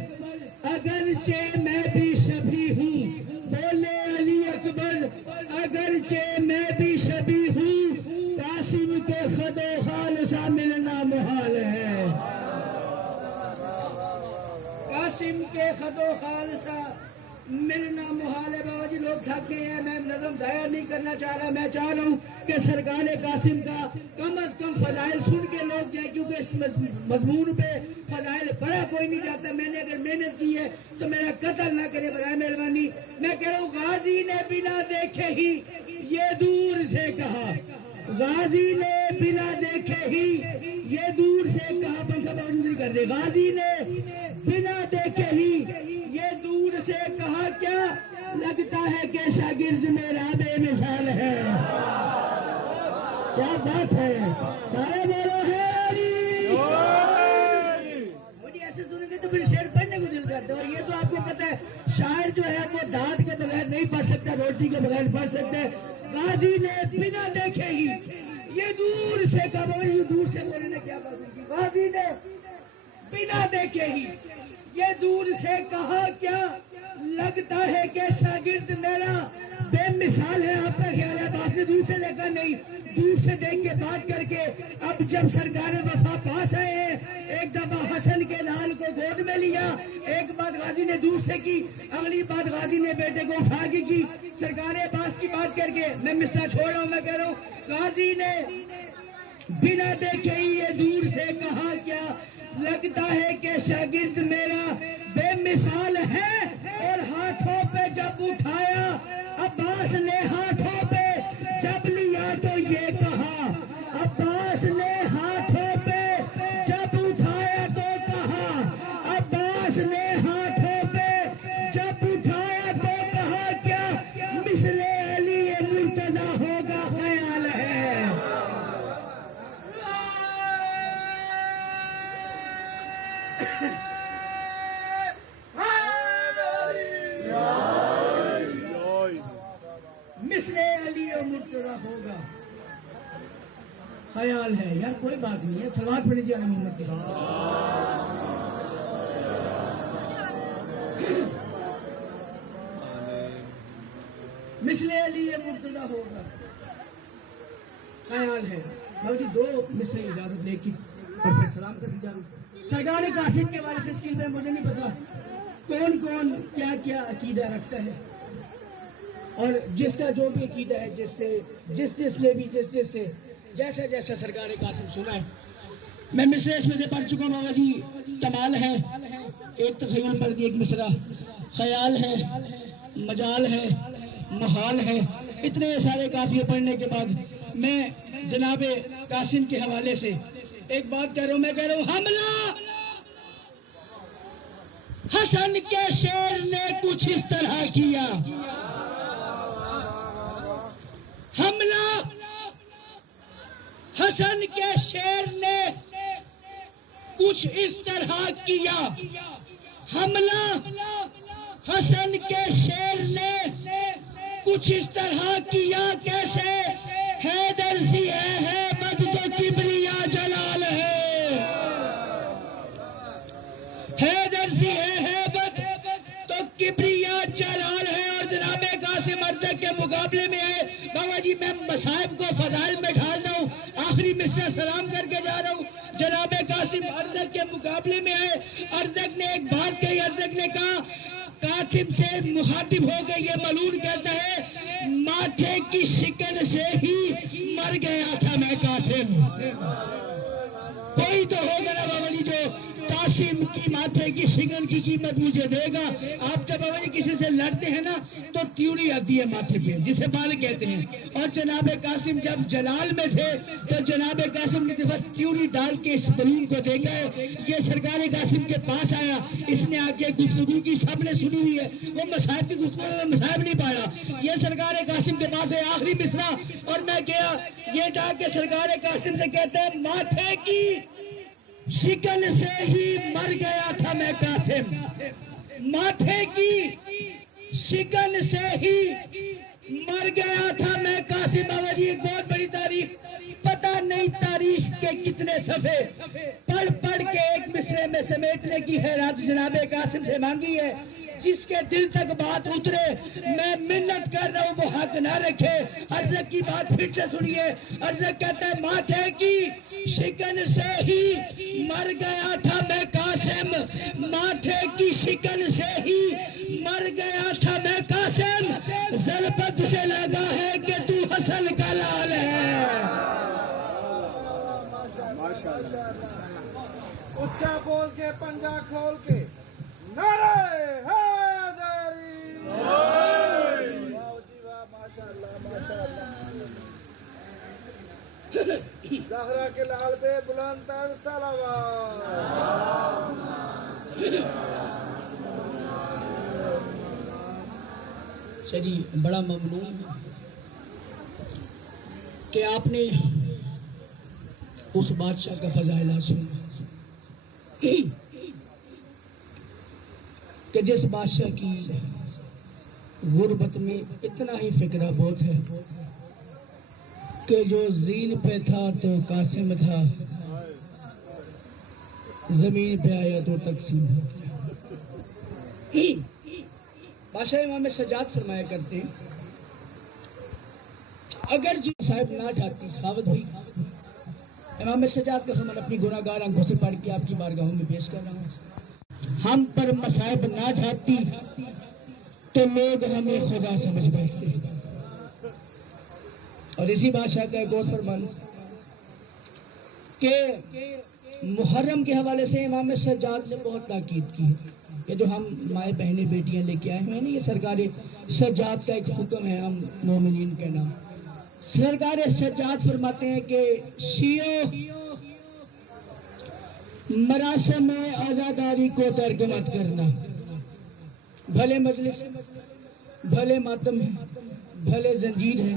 اگرچہ میں بھی شبیہ ہوں. بولے علی اکبر اگرچہ میں بھی شبیہ ہوں. قاسم کے خد و خال سا ملنا محال ہے. قاسم کے خد و خال سا ملنا محال ہے. بابا جی لوگ تھک گئے ہیں, میں نظم ضائع نہیں کرنا چاہ رہا. میں چاہ رہا ہوں کہ سرکار قاسم کا کم از کم فضائل سن کے لوگ جائیں, کیونکہ اس مضمون پہ فضائل پڑھا کوئی نہیں جاتا. میں نے اگر محنت کی ہے تو میرا قتل نہ کرے برائے مہربانی. میں کہہ رہا ہوں غازی نے بنا دیکھے ہی یہ دور سے کہا. غازی نے بنا دیکھے ہی یہ دور سے کہا. پنکھا بند نہیں کر دے. غازی نے بنا دیکھے ہی یہ دور سے کہا کیا لگتا ہے کہ شاگرد میرا بے مثال ہے. کیا بات ہے, سارے بولو ہے. مجھے ایسے سنیں گے تو پھر شعر پڑھنے کو دل کرتا ہے. اور یہ تو آپ کو پتا ہے شاعر جو ہے وہ دانت کے بغیر نہیں پڑھ سکتا, روٹی کے بغیر پڑھ سکتا ہے. غازی نے بنا دیکھے ہی یہ دور سے کہا. یہ دور سے بولنے نے کیا بات کی. غازی نے بنا دیکھے ہی یہ دور سے کہا کیا لگتا ہے کہ شاگرد میرا بے مثال ہے. آپ کا خیال ہے بات نے دور سے دیکھا نہیں, دور سے دیکھ کے بات کر کے. اب جب سرکار وفا پاس آئے ہیں, ایک دفعہ حسن کے لال کو گود میں لیا. ایک بات غازی نے دور سے کی, اگلی بات غازی نے بیٹے کو اٹھا کے کی. سرکار عباس کی بات کر کے میں مصرع چھوڑ رہا ہوں. میں کہہ رہا ہوں غازی نے بنا دیکھے ہی یہ دور سے کہا کیا لگتا ہے کہ شاگرد میرا بے مثال ہے. اور ہاتھوں پہ جب اٹھایا عباس نے, ہاتھوں پہ جب لیا تو یہ کہا. عباس نے ہاتھوں پہ جب اٹھایا تو کہا. عباس نے ہاتھوں پہ جب اٹھایا تو کہا کیا مثل علی مرتضیٰ ہوگا خیال ہے. مثل علی مرتضیٰ ہوگا خیال ہے. یار کوئی بات نہیں ہے, سلوات پڑھ لیجیے محمد کے. مثل علی مرتضیٰ ہوگا خیال ہے. بھائی جی دو مثل اجازت لے کے اور پھر سلام کر جا رہا ہوں. سرکار قاسم کے بارے سے اسکیل میں مجھے نہیں پتا کون کون کیا کیا عقیدہ رکھتا ہے, اور جس کا جو بھی عقیدہ ہے, جس نے بھی جس سے جیسا جیسا سرکار قاسم سنا ہے. میں مصرع اس میں سے پڑھ چکا ہوں. بابا جی کمال ہے, ایک تخیل پڑھ دی, ایک مصرع خیال ہے, مجال ہے, محال ہے. اتنے سارے قافیے پڑھنے کے بعد میں جناب قاسم کے حوالے سے ایک بات کہہ رہا ہوں. میں کہہ رہا ہوں حملہ, حملہ, حملہ, حملہ, حملہ, حملہ, حملہ, حملہ, حملہ, حملہ, حملہ, حملہ, حملہ, حملہ, حملہ, حملہ, حملہ, حملہ, حملہ, حسن کے شیر نے کچھ اس طرح کیا، حملہ حسن کے شیر نے کچھ اس طرح کیا، حملہ حسن کے شیر نے کچھ اس طرح کیا، کیسے؟ حیدر سی ہے بد تو کبریا جلال ہے، حیدر سی ہے بد تو کبریا جلال ہے۔ اور جناب قاسم اردک کے مقابلے میں آئے۔ بابا جی میں مصائب کو فضائل میں ڈھال رہا ہوں، آخری مصرع سلام کر کے جا رہا ہوں۔ جناب قاسم اردک کے مقابلے میں آئے، اردک نے ایک بات کہی، اردک نے کہا قاسم سے مخاطب ہو کے یہ ملعون کہتا ہے ماتھے کی شکن سے ہی مر گیا تھا میں قاسم۔ کوئی تو ہوگا نا بابا جی جو قاسم کی ماتھے کی شکن کی قیمت مجھے دے گا۔ آپ جب بابا جی کسی سے لڑتے ہیں نا تو تیوری آتی ہے ماتھے پہ، جسے بال کہتے ہیں۔ اور جناب قاسم جب جلال میں تھے تو جناب قاسم نے بس تیوری ڈال کے اس بلون کو دیکھا ہے، یہ سرکار قاسم کے پاس آیا، اس نے آ کے گفتگو کی، سب نے سنی ہوئی ہے، وہ مصائب کی گفتگو میں مصائب نہیں پایا، یہ سرکار قاسم کے پاس ہے آخری مصرع۔ اور میں گیا یہ جا کے سرکار قاسم سے کہتے ہیں ماتھے کی شکن سے ہی مر گیا تھا میں قاسم، ماتھے کی شکن سے ہی مر گیا تھا میں قاسم۔ بابا جی ایک بہت بڑی تاریخ، پتہ نہیں تاریخ کے کتنے صفحے پڑھ پڑھ کے ایک مصرے میں سمیٹنے کی حیرت جناب قاسم سے مانگی ہے، جس کے دل تک بات اترے میں منت کر رہا ہوں وہ حق نہ رکھے۔ اردک کی بات پھر سے سنیے، اردک کہتا ہے ماتھے کی شکن سے ہی مر گیا تھا میں قاسم، ماتھے کی شکن سے ہی مر گیا تھا میں قاسم، ضربت سے لگا ہے کہ تو حسن کا لال ہے۔ اچھا بول کے پنجا کھول کے نعرہ حیدری، واہ جی واہ، ماشاءاللہ ماشاءاللہ، زہرا کے لال پہ بلند تر صلوات۔ جی بڑا ممنون کہ آپ نے اس بادشاہ کا فضائل سنا کہ جس بادشاہ کی غربت میں اتنا ہی فکرہ بہت ہے کہ جو زین پہ تھا تو قاسم تھا، زمین پہ آیا تو تقسیم ہو گیا۔ بادشاہ امام سجاد فرمایا کرتے ہیں اگر جو صاحب نہ جاتی ساوت ہوئی، امام سجاد کا فرمان اپنی گناہ گار آنکھوں سے پڑھ کے آپ کی بارگاہوں میں پیش کر رہا ہوں، ہم پر مصائب نہ ڈھاتی تو لوگ ہمیں خدا سمجھ بیٹھتے۔ اور اسی بادشاہ کا ایک اور فرمان کہ محرم کے حوالے سے امام سجاد نے بہت تاکید کی ہے کہ جو ہم مائیں بہنیں بیٹیاں لے کے آئے ہیں نا، یہ سرکار سجاد کا ایک حکم ہے ہم مومنین کے نام۔ سرکار سجاد فرماتے ہیں کہ شیعو مراسم عزاداری کو ترک مت کرنا، بھلے مجلس بھلے ماتم ہے، بھلے زنجیر ہے،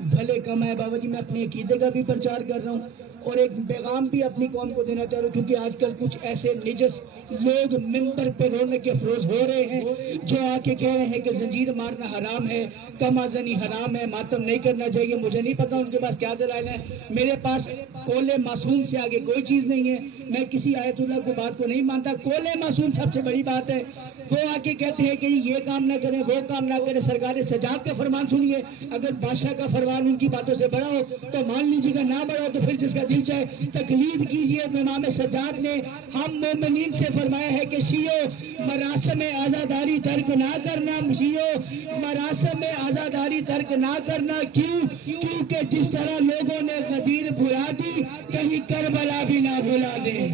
بھلے کم ہے۔ بابا جی میں اپنے عقیدے کا بھی پرچار کر رہا ہوں اور ایک پیغام بھی اپنی قوم کو دینا چاہ رہا ہوں، کیونکہ آج کل کچھ ایسے نجس لوگ ممبر پہ رونے کے فروز ہو رہے ہیں جو آ کے کہہ رہے ہیں کہ زنجیر مارنا حرام ہے، کم آزنی حرام ہے، ماتم نہیں کرنا چاہیے۔ مجھے نہیں پتا ان کے پاس کیا دلائل ہے، میرے پاس قول معصوم سے آگے کوئی چیز نہیں ہے، میں کسی آیت اللہ کو بات کو نہیں مانتا، قول معصوم سب سے بڑی بات ہے۔ وہ آ کے کہتے ہیں کہ یہ کام نہ کریں وہ کام نہ کریں، سرکار سجاد کا فرمان سنیے، اگر بادشاہ کا فرمان ان کی باتوں سے بڑا ہو تو مان لیجیے گا، نہ بڑا ہو تو پھر جس کا دل چاہے تقلید کیجیے۔ امام سجاد نے ہم مومنین سے فرمایا ہے کہ شیعو مراسم عزاداری ترک نہ کرنا، شیعو مراسم عزاداری ترک نہ کرنا، کیونکہ جس طرح لوگوں نے غدیر بھلا دی کہیں کربلا بھی نہ بھلا دیں،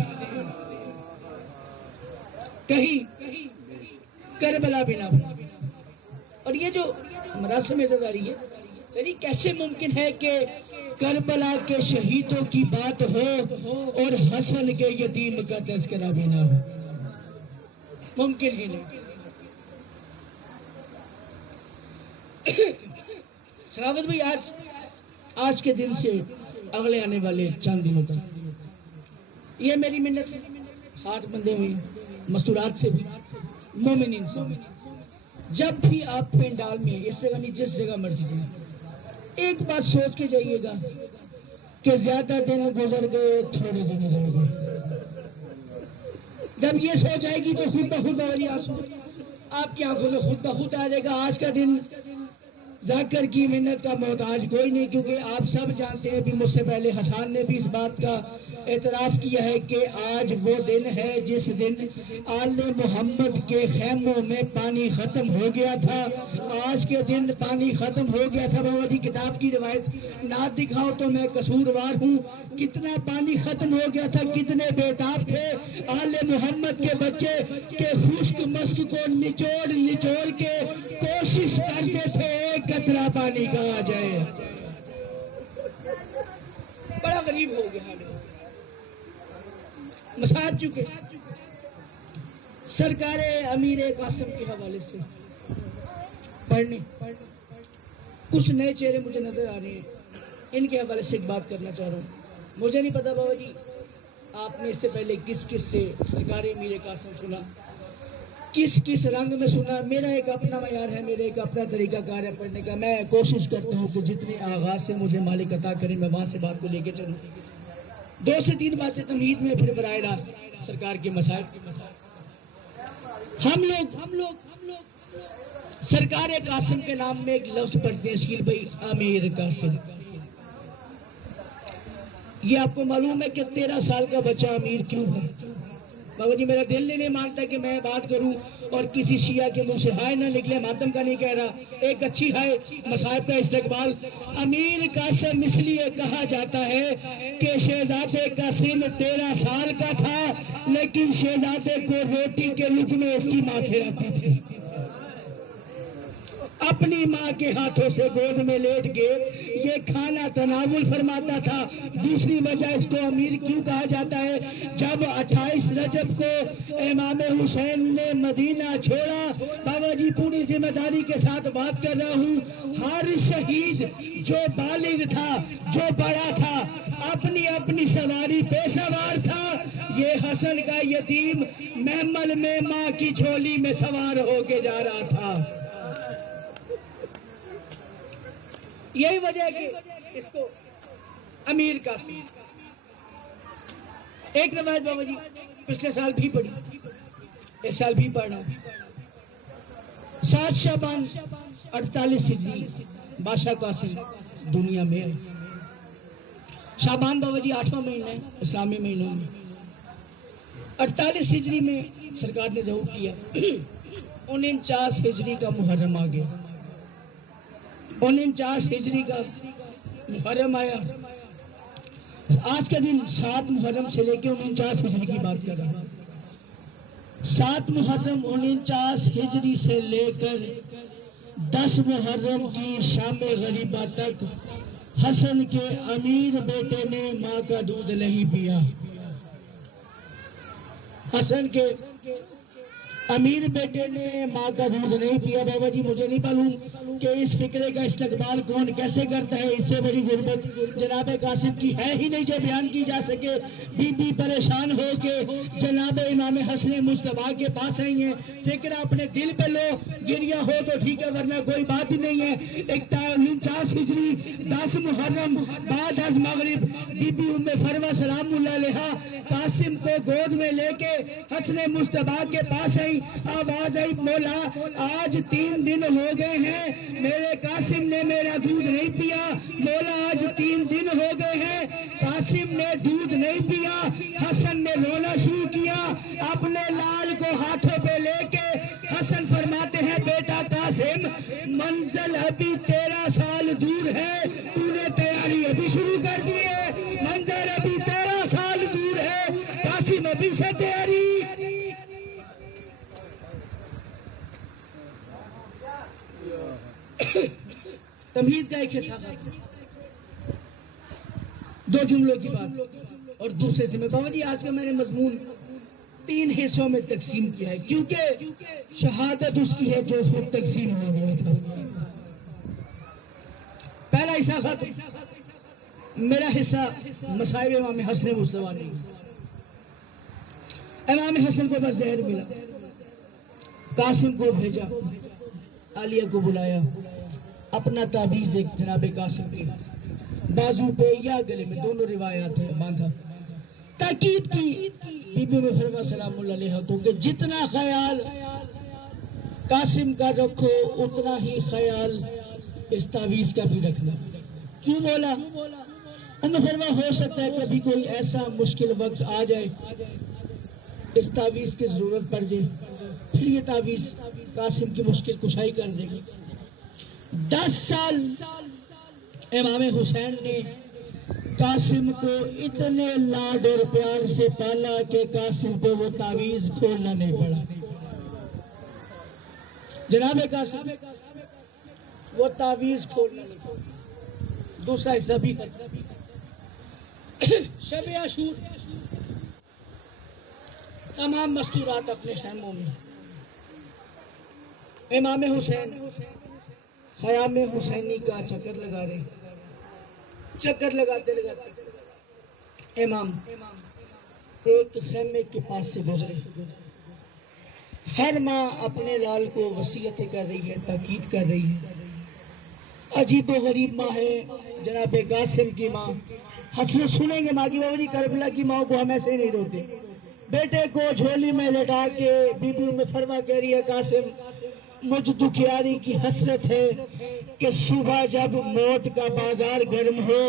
کہیں کربلا بھی نہ بھلا دیں۔ اور یہ جو مراسم عزاداری ہے یعنی کیسے ممکن ہے کہ کربلا کے شہیدوں کی بات ہو اور حسن کے یتیم کا تذکرہ بھی نہ ہو؟ ممکن ہی نہیں۔ سراوت بھائی آج کے دن سے اگلے آنے والے چند دنوں تک یہ میری منت ہے، ہاتھ بندھے ہوئے مستورات سے بھی، مومنین سے بھی، جب بھی آپ پینڈال میں اس جگہ نہیں جس جگہ مرضی جائیں، ایک بات سوچ کے جائیے گا کہ زیادہ دن گزر گئے تھوڑے دن رہ گئے۔ جب یہ سوچ آئے گی تو خود بخود والی آنسو آپ کی آنکھوں میں خود بخود آ جائے گا۔ آج کا دن ذاکر کی منت کا محتاج کوئی نہیں، کیونکہ آپ سب جانتے ہیں، بھی مجھ سے پہلے حسان نے بھی اس بات کا اعتراف کیا ہے کہ آج وہ دن ہے جس دن آل محمد کے خیموں میں پانی ختم ہو گیا تھا۔ آج کے دن پانی ختم ہو گیا تھا۔ بابا جی کتاب کی روایت نہ دکھاؤ تو میں قصوروار ہوں، کتنا پانی ختم ہو گیا تھا، کتنے بےتاب تھے آل محمد کے بچے کہ خشک مشک کو نچوڑ نچوڑ کے کوشش کرتے تھے ایک قطرہ پانی کا آ جائے۔ بڑا غریب ہو گیا حال، مساج چکے۔ سرکار امیر قاسم کے حوالے سے پڑھنے کچھ نئے چہرے مجھے نظر آ رہے ہیں، ان کے حوالے سے ایک بات کرنا چاہ رہا ہوں۔ مجھے نہیں پتا بابا جی آپ نے اس سے پہلے کس کس سے سرکار امیر قاسم سنا، کس کس رنگ میں سنا۔ میرا ایک اپنا معیار ہے، میرا ایک اپنا طریقہ کار ہے پڑھنے کا۔ میں کوشش کرتا ہوں کہ جتنے آغاز سے مجھے مالک عطا کریں میں وہاں سے بات کو لے کے چلوں، 2 سے 3 باتیں تمہید میں، پھر براہ راست سرکار کے مسائل۔ ہم لوگ سرکار قاسم کے نام میں ایک لفظ پڑھتے ہیں شکیل بھائی، امیر قاسم۔ یہ آپ کو معلوم ہے کہ 13 سال کا بچہ امیر کیوں ہے؟ بابا جی میرا دل نہیں مانگتا کہ میں بات کروں اور کسی شیعہ کے منہ سے ہائے نہ نکلے، ماتم کا نہیں کہہ رہا، ایک اچھی ہائے مصائب کا استقبال۔ امیر قاسم اس لیے کہا جاتا ہے کہ شہزادے کا سن 13 سال کا تھا، لیکن شہزادے کو روٹی کے لقمے اس کی ماں کھلاتی تھی۔ اپنی ماں کے ہاتھوں سے گود میں لیٹ کے یہ کھانا تناول فرماتا تھا۔ دوسری وجہ اس کو امیر کیوں کہا جاتا ہے، جب 28 رجب کو امام حسین نے مدینہ چھوڑا، بابا جی پوری ذمہ داری کے ساتھ بات کر رہا ہوں، ہر شہید جو بالغ تھا، جو بڑا تھا، اپنی اپنی سواری پہ سوار تھا۔ یہ حسن کا یتیم محمل میں ماں کی جھولی میں سوار ہو کے جا رہا تھا۔ یہی وجہ ہے کہ اس کو امیر قاسم۔ ایک روایت بابا جی پچھلے سال بھی پڑھی، اس سال بھی پڑھنا، 7 شعبان 48 ہجری بادشاہ قاسم دنیا میں ہے۔ شعبان بابا جی 8واں مہینہ ہے اسلامی مہینوں میں، 48 ہجری میں سرکار نے ظہور کیا، 49 ہجری کا محرم آ گیا، 49 ہجری کا محرم آیا۔ آج کا دن 7 محرم سے لے کے 49 ہجری کی بات کر رہا ہوں۔ 7 محرم 49 ہجری سے لے کر 10 محرم کی شام غریبہ تک حسن کے امیر بیٹے نے ماں کا دودھ نہیں پیا۔ حسن کے امیر بیٹے نے ماں کا دودھ نہیں پیا۔ بابا جی مجھے نہیں معلوم کہ اس فکرے کا استقبال کون کیسے کرتا ہے، اس سے بڑی غربت جناب قاسم کی ہے ہی نہیں جو بیان کی جا سکے۔ بی بی پریشان ہو کے جناب امام حسن مصطفیٰ کے پاس آئی ہیں، فکر اپنے دل پہ لو، گریا ہو تو ٹھیک ہے ورنہ کوئی بات ہی نہیں ہے۔ 49 ہجری 10 محرم بعد از مغرب بی بی ام فروہ سلام اللہ علیہا قاسم کو گود میں لے کے حسن مصطفیٰ کے پاس آئی۔ آواز آئی، مولا آج 3 دن ہو گئے ہیں میرے قاسم نے میرا دودھ نہیں پیا، مولا آج 3 دن ہو گئے ہیں قاسم نے دودھ نہیں پیا۔ حسن نے رونا شروع کیا، اپنے لال کو ہاتھوں پہ لے کے حسن فرماتے ہیں، بیٹا قاسم منزل ابھی 13 سال دور ہے، تو نے تیاری ابھی شروع کر دی ہے، منزل ابھی 13 سال دور ہے، قاسم ابھی سے تیاری۔ تمہید کا ایک حصہ ہے، 2 جملوں کی بات اور دوسرے سے میں بابا جی آج کا میں نے مضمون 3 حصوں میں تقسیم کیا ہے، کیونکہ شہادت اس کی ہے جو خود تقسیم ہو گیا تھا۔ پہلا حصہ ختم، میرا حصہ مصائب امام حسن مصطفیٰ نہیں۔ امام حسن کو بس زہر ملا، قاسم کو بھیجا، عالیہ کو بلایا، اپنا تعویذ ایک جناب قاسم کے بازو پہ یا گلے میں، دونوں روایات ہیں، باندھا، تاکید کی بی بی محترمہ سلام اللہ علیہ کو کہ جتنا خیال قاسم کا رکھو اتنا ہی خیال اس تعویذ کا بھی رکھنا۔ کیوں بولا؟ محترمہ ہو سکتا ہے کبھی کوئی ایسا مشکل وقت آ جائے، اس تعویذ کی ضرورت پڑ جائے، پھر یہ تعویذ قاسم کی مشکل کشائی کر دے گی۔ 10 سال امام حسین نے قاسم کو اتنے لاڈ اور پیار سے پالا کہ قاسم کو وہ تعویذ کھولنا نہیں پڑا۔ جناب قاسم وہ تعویذ کھولنا نہیں پڑا۔ دوسرا حصہ بھی شب عاشور، تمام مستورات اپنے خیموں میں، امام حسین خیام حسینی کا چکر لگا رہے، چکر لگاتے لگاتے امام ایک خیمے کے پاس سے گزرے۔ ہر ماں اپنے لال کو وصیتیں کر رہی ہے، تاکید کر رہی ہے۔ عجیب و غریب ماں ہے جناب قاسم کی ماں۔ حسرت سنیں گے ماں کی، بابری کربلا کی ماں کو ہم ایسے نہیں روتے۔ بیٹے کو جھولی میں لٹا کے بی بی ام فرما کہہ رہی ہے، قاسم مجھ دکھیاری کی حسرت ہے کہ صبح جب موت کا بازار گرم ہو،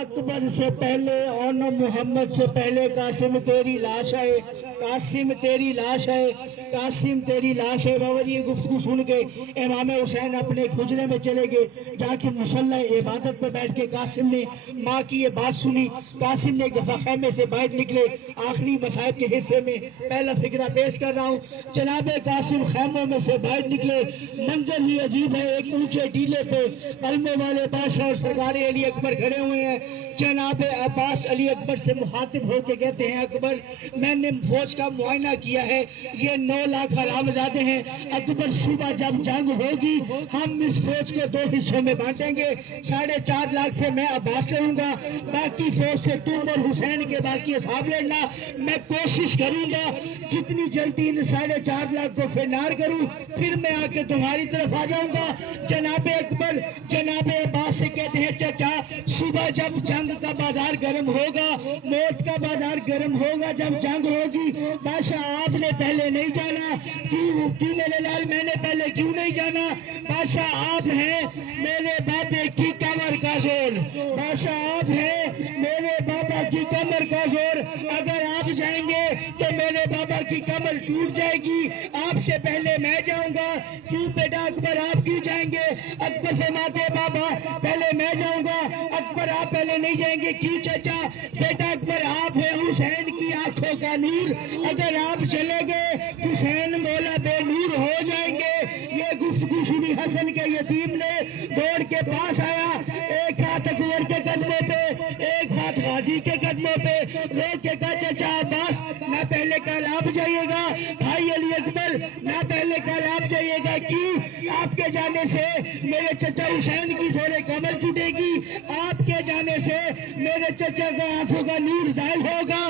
اکبر سے پہلے اور محمد سے پہلے قاسم تیری لاش آئے، قاسم تیری لاش ہے، قاسم تیری لاش ہے۔ باور یہ گفتگو سن کے امام حسین اپنے حجرے میں چلے گئے، جا کے مصلی عبادت پہ بیٹھ کے قاسم نے ماں کی یہ بات سنی۔ قاسم نے ایک دفعہ خیمے سے باہر نکلے، آخری مصائب کے حصے میں پہلا فقرہ پیش کر رہا ہوں۔ جناب قاسم خیموں میں سے باہر نکلے، منظر ہی عجیب ہے، ایک اونچے ٹیلے پہ کلمے والے بادشاہ اور سرکار علی اکبر کھڑے ہوئے ہیں۔ جناب عباس علی اکبر سے مخاطب ہو کے کہتے ہیں، اکبر میں نے فوج کا معائنہ کیا ہے، یہ 9 لاکھ حرامزادے ہیں۔ اکبر صبح جب جنگ ہوگی ہم اس فوج کو 2 حصوں میں بانٹیں گے، 4.5 لاکھ سے میں عباس لڑوں گا، باقی فوج سے تم اور حسین کے باقی اصحاب لڑنا۔ میں کوشش کروں گا جتنی جلدی ان 4.5 لاکھ کو فنار کروں، پھر میں آ کے تمہاری طرف آ جاؤں گا۔ جناب اکبر جناب عباس سے کہتے ہیں، چچا صبح جب جنگ کا بازار گرم ہوگا، موت کا بازار گرم ہوگا، جب جنگ ہوگی، بادشاہ آپ نے پہلے نہیں جانا۔ کیوں میرے لال میں نے پہلے کیوں نہیں جانا؟ بادشاہ آپ ہیں میرے بابے کی کمر کا زور، بادشاہ آپ ہیں میرے بابا کی کمر کا زور، اگر آپ جائیں گے تو میرے بابا کی کمر ٹوٹ جائے گی، آپ سے پہلے میں جاؤں گا۔ کیوں بیٹا اکبر آپ کیوں جائیں گے؟ اکبر فرماتے بابا پہلے میں جاؤں گا۔ اکبر آپ پہلے نہیں جائیں گے؟ کیوں چچا؟ بیٹا اکبر آپ ہیں حسین کی آنکھوں کا نور، اگر آپ چلے گئے حسین مولا بے نور ہو جائیں گے۔ یہ گفتگو سنی حسن کے یتیم نے دوڑ کے پاس آیا، ایک ہاتھ اکبر کے قدموں پہ، ایک ہاتھ غازی کے قدموں پہ، روک کے کہا چچا عباس نہ پہلے کل آپ جائیے گا، بھائی علی اکبر نہ پہلے کل آپ جائیے گا۔ کیوں؟ آپ کے جانے سے میرے چچا حسین کی زور کمر ٹوٹے گی، آپ کے جانے سے میرے چچا کا آنکھوں کا نور ظاہر ہوگا۔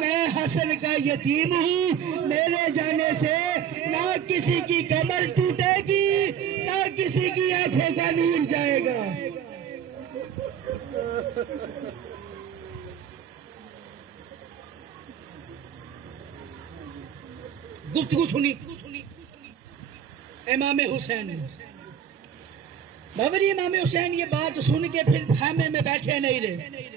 میں حسن کا یتیم ہوں، میرے جانے سے نہ کسی کی کمر ٹوٹے گی نہ کسی کی آنکھوں کا نور جائے گا۔ گفتگو سنی امام حسین نے، بابری امام حسین یہ بات سن کے پھر خیمے میں بیٹھے نہیں رہے،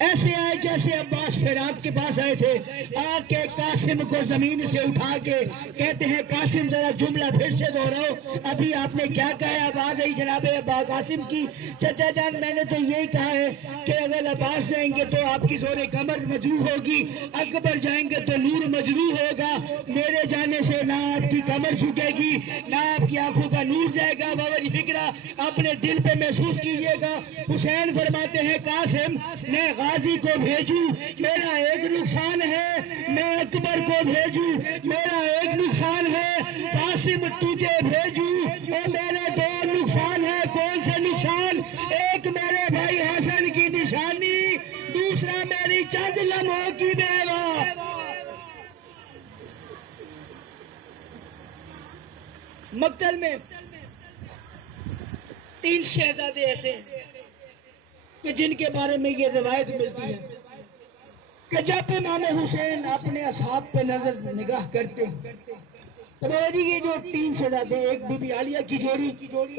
ایسے آئے جیسے عباس فیرات کے پاس آئے تھے، آ کے قاسم کو زمین سے اٹھا کے کہتے ہیں، قاسم ذرا جملہ پھر سے دہراؤ، ابھی آپ نے کیا کہا ہے؟ آواز آئی جناب قاسم کی، چچا جان میں نے تو یہی کہا ہے کہ اگر عباس جائیں گے تو آپ کی زور کمر مجروح ہوگی، اکبر جائیں گے تو نور مجروح ہوگا، میرے جانے سے نہ آپ کی کمر جھکے گی نہ آپ کی آنکھوں کا نور جائے گا۔ بابا جی فکرہ اپنے دل پہ محسوس کیجئے گا۔ حسین فرماتے ہیں قاسم میں غازی کو بھیجوں میرا ایک نقصان ہے، میں اکبر کو بھیجوں میرا ایک نقصان ہے، قاسم تجھے بھیجوں اور میرے دو نقصان ہے۔ کون سے نقصان؟ ایک میرے بھائی حسن کی نشانی، دوسرا میری چند لمحوں کی بیوہ۔ مقتل میں 3 شہزادے ایسے ہیں کہ جن کے بارے میں یہ روایت ملتی ہے کہ جب امام حسین اپنے اصحاب پہ نظر نگاہ کرتے تو یہ جو 3 شہزادے، ایک بی بی عالیہ کی جوڑی،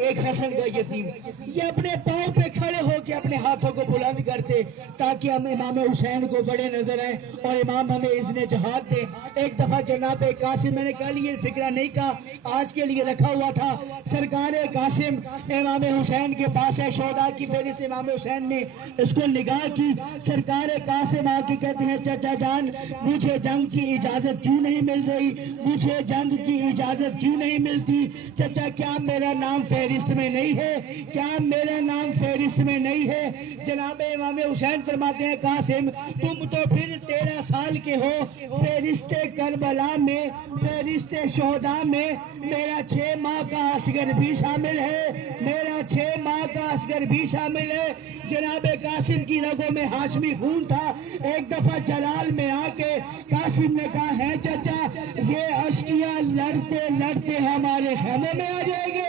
ایک حسن کا یتیم، یہ اپنے پاؤں پہ کھڑے ہو کے اپنے ہاتھوں کو بلند کرتے تاکہ ہم امام حسین کو بڑے نظر آئیں اور امام ہمیں اذن جہاد دیں۔ ایک دفعہ جناب قاسم، میں نے کل یہ فکرہ نہیں کہا، آج کے لیے رکھا ہوا تھا، سرکار قاسم امام حسین کے پاس ہے، شہداء کی فہرست امام حسین نے اس کو نگاہ کی۔ سرکار قاسم آ کے کہتے ہیں چچا جان مجھے جنگ کی اجازت کیوں نہیں مل رہی، مجھے جنگ کی اجازت کیوں نہیں ملتی؟ چچا کیا میرا نام فہرست میں نہیں ہے؟ کیا میرا نام فہرست میں نہیں ہے؟ جناب امام حسین فرماتے ہیں قاسم تم تو پھر 13 سال کے ہو، فہرست کربلا میں، فہرست شہداء میں میرا 6 ماہ کا اصغر بھی شامل ہے، میرا 6 ماہ کا اصغر بھی شامل ہے۔ جناب قاسم کی رگوں میں ہاشمی خون تھا۔ ایک دفعہ جلال میں آ کے قاسم نے کہا ہے چچا یہ اشکیاء لڑتے لڑتے ہمارے خیمے میں آ جائیں گے۔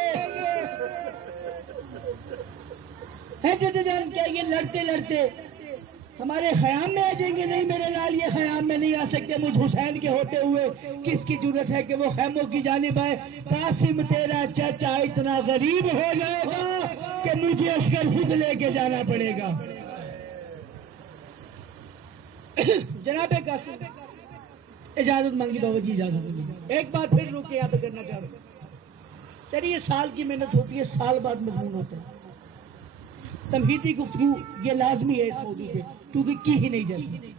ہے چچا جان کیا یہ لڑتے لڑتے ہمارے خیام میں آ جائیں گے؟ نہیں میرے لال یہ خیام میں نہیں آ سکتے، مجھ حسین کے ہوتے ہوئے کس کی ضرورت ہے کہ وہ خیموں کی جانب آئے؟ قاسم تیرا چچا اتنا غریب ہو جائے گا کہ مجھے اصغر خود لے کے جانا پڑے گا۔ جناب قاسم اجازت مانگی، بابا جی اجازت مانگی، ایک بار پھر روک کے یہاں پہ کرنا چاہ رہا ہوں۔ چلیے سال کی محنت ہوتی ہے، سال بعد مضمون ہوتا ہے، تمہیدی گفتگو یہ لازمی ہے اس موضوع پہ کیونکہ کی ہی نہیں جاتی۔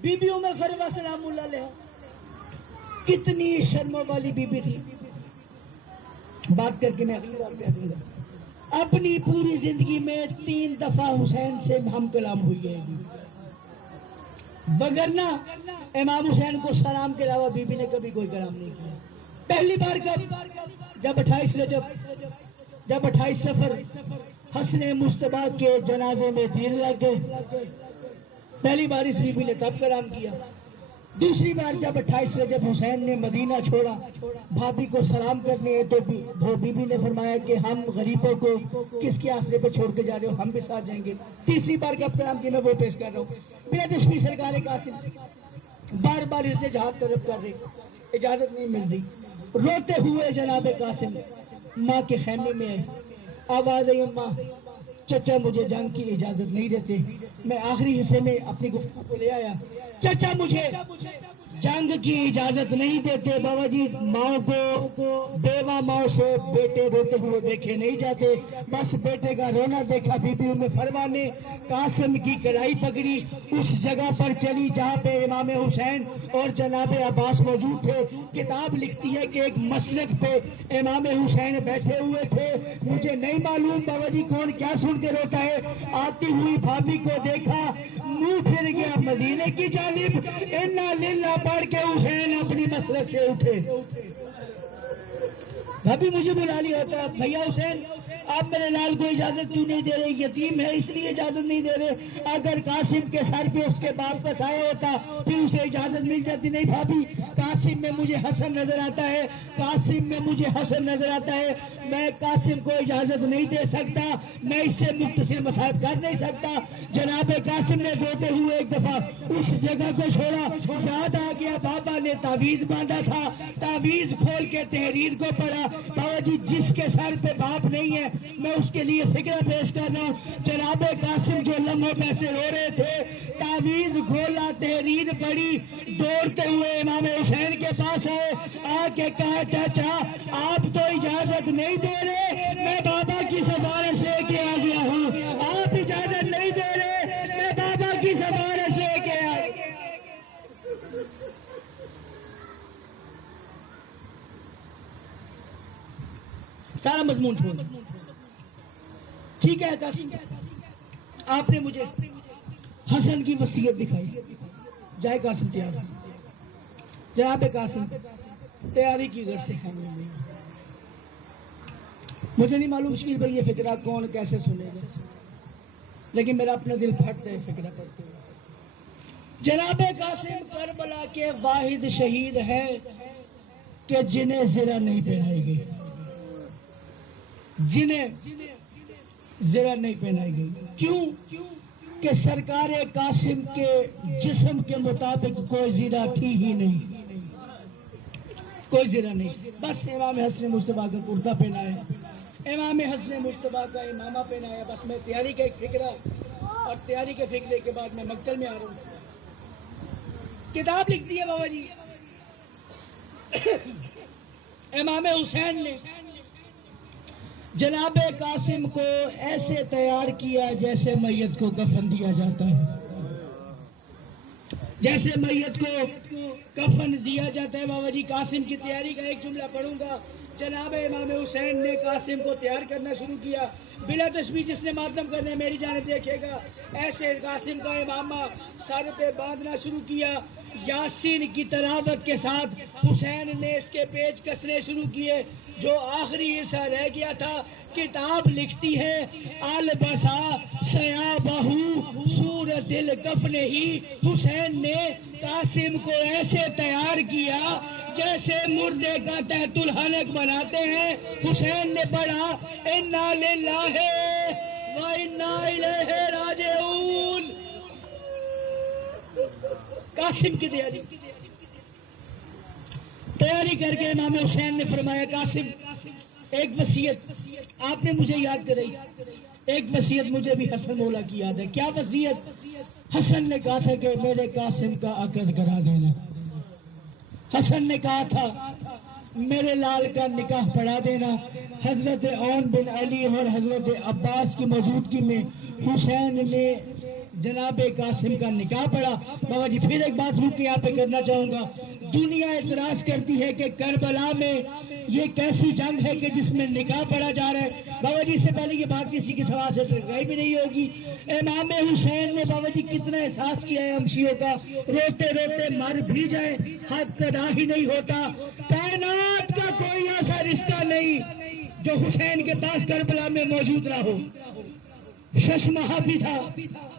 بی بی عمر فروہ سلام اللہ علیہ کتنی شرموں والی بی بی تھی، بات کر کے میں اگلی بار پہ آؤں گا۔ اپنی پوری زندگی میں 3 دفعہ حسین سے ہم کلام ہوئی ہے، وگرنہ امام حسین کو سلام کے علاوہ بی بی نے کبھی کوئی کلام نہیں کیا۔ پہلی بار کب؟ جب 28 رجب، جب 28 سفر حسن مصطفیٰ کے جنازے میں تیر لگ گئے، پہلی بار اس بی بی نے تب کلام کیا۔ دوسری بار جب 28 رجب حسین نے مدینہ چھوڑا بھابھی کو سلام کرنے تو وہ بی بی نے فرمایا کہ ہم غریبوں کو کس کے آسرے پہ چھوڑ کے جا رہے ہو، ہم بھی ساتھ جائیں گے۔ تیسری بار کب کلام کی میں وہ پیش کر رہا ہوں۔ میرا جسمی سرکار قاسم بار بار اس نے جہاد طلب کر رہے، اجازت نہیں مل رہی، روتے ہوئے جناب قاسم ماں کے خیمے میں آئے، آواز آئی اماں چچا مجھے جنگ کی اجازت نہیں دیتے۔ میں آخری حصے میں اپنی گفتگو کو لے آیا، چچا مجھے جنگ کی اجازت نہیں دیتے۔ بابا جی ماں کو، بیوہ ماں سے بیٹے روتے ہوئے دیکھے نہیں جاتے، بس بیٹے کا رونا دیکھا بی بی ام فروہ نے، قاسم کی کلائی پکڑی، اس جگہ پر چلی جہاں پہ امام حسین اور جناب عباس موجود تھے۔ کتاب لکھتی ہے کہ ایک مسلک پہ امام حسین بیٹھے ہوئے تھے، مجھے نہیں معلوم بابا جی کون کیا سن کے روتا ہے۔ آتی ہوئی بھابھی کو دیکھا، منہ پھر گیا مدینے کی جانب، انا للہ پڑھ کے حسین اپنی مسلک سے اٹھے۔ بھابھی مجھے بلا لیا ہوتا، بھیا حسین آپ میرے لال کو اجازت کیوں نہیں دے رہے؟ یتیم ہے اس لیے اجازت نہیں دے رہے، اگر قاسم کے سر پہ اس کے باپ کا سایہ ہوتا پھر اسے اجازت مل جاتی۔ نہیں بھابھی قاسم میں مجھے حسن نظر آتا ہے، قاسم میں مجھے حسن نظر آتا ہے، میں قاسم کو اجازت نہیں دے سکتا، میں اس سے مختصر مصاحب کر نہیں سکتا۔ جناب قاسم نے روتے ہوئے ایک دفعہ اس جگہ کو چھوڑا، یاد آ گیا بابا نے تعویذ باندھا تھا، تعویذ کھول کے تحریر کو پڑھا۔ بابا جی جس کے سر پہ باپ نہیں ہے میں اس کے لیے فکر پیش کر رہا ہوں۔ جناب قاسم جو لمحوں پہ سے رو رہے تھے، تعویذ کھولا، تحریر پڑھی، دوڑتے ہوئے امام حسین کے پاس آئے، آ کے کہا چاچا آپ تو اجازت نہیں دے رہے، میں بابا کی سفارش لے کے آ گیا ہوں، آپ اجازت نہیں دے رہے، میں بابا کی سفارش لے کے آئے. سارا مضمون چھوڑ. ٹھیک ہے قاسم، آپ نے مجھے حسن کی وصیت دکھائی. جائے قاسم تیار. جناب قاسم تیاری کی گھر سے خانے میں. مجھے نہیں معلوم شکیل بھائی یہ فکرہ کون کیسے سنے گا، لیکن میرا اپنا دل پھٹتا ہے فکرہ پڑھتے ہوئے. جناب قاسم کربلا کے واحد شہید ہے کہ جنہیں زرہ نہیں پہنائی گئی. جنہیں زرہ نہیں پہنائی گئی. کیوں؟ کہ سرکار قاسم کے جسم کے مطابق کوئی زرہ تھی ہی نہیں. کوئی زرہ نہیں. بس امام حسن مصطفیٰ کا کرتا پہنایا، امام حسن مصطفیٰ کا امامہ پہنایا. بس میں تیاری کا ایک فکرہ، اور تیاری کے فکرے کے بعد میں مقتل میں آ رہا ہوں. کتاب لکھ دی ہے بابا جی. امام حسین نے جناب قاسم کو ایسے تیار کیا جیسے میت کو کفن دیا جاتا ہے. جیسے میت کو کفن دیا جاتا ہے. بابا جی قاسم کی تیاری کا ایک جملہ پڑھوں گا. جناب امام حسین نے قاسم کو تیار کرنا شروع کیا بلا تشبیہ. جس نے ماتم کرنا ہے میری جانب دیکھے گا. ایسے قاسم کا امامہ سر پہ باندھنا شروع کیا. یاسین کی تلاوت کے ساتھ حسین نے اس کے پیچ کسنے شروع کیے. جو آخری حصہ رہ گیا تھا کتاب لکھتی ہے البسا سیابہ صورت الکفن ہی. حسین نے قاسم کو ایسے تیار کیا جیسے مردے کا تحت الحلق بناتے ہیں. حسین نے پڑھا انا للہ و انا الیہ راجعون. قاسم کی تیاری کر کے امام حسین نے فرمایا قاسم ایک وصیت آپ نے مجھے یاد کرائی. ایک وصیت مجھے بھی حسن مولا کی یاد ہے. کیا وصیت؟ حسن نے کہا تھا کہ میرے قاسم کا عقد کرا دینا. حسن نے کہا تھا میرے لال کا نکاح پڑھا دینا. حضرت عون بن علی اور حضرت عباس کی موجودگی میں حسین نے جناب قاسم کا نکاح پڑھا. بابا جی پھر ایک بات روک کے یہاں پہ کرنا چاہوں گا. دنیا اعتراض کرتی ہے کہ کربلا میں یہ کیسی جنگ ہے کہ جس میں نکاح پڑھا جا رہا ہے. بابا جی سے پہلے یہ بات کسی کی سوال سے ٹکرائی بھی نہیں ہوگی. امام حسین نے بابا جی کتنا احساس کیا ہے ہمشیوں کا. روتے روتے مر بھی جائے حق ادا ہی نہیں ہوتا. کائنات کا کوئی ایسا رشتہ نہیں جو حسین کے پاس کربلا میں موجود نہ ہو. ششمہا بھی تھا،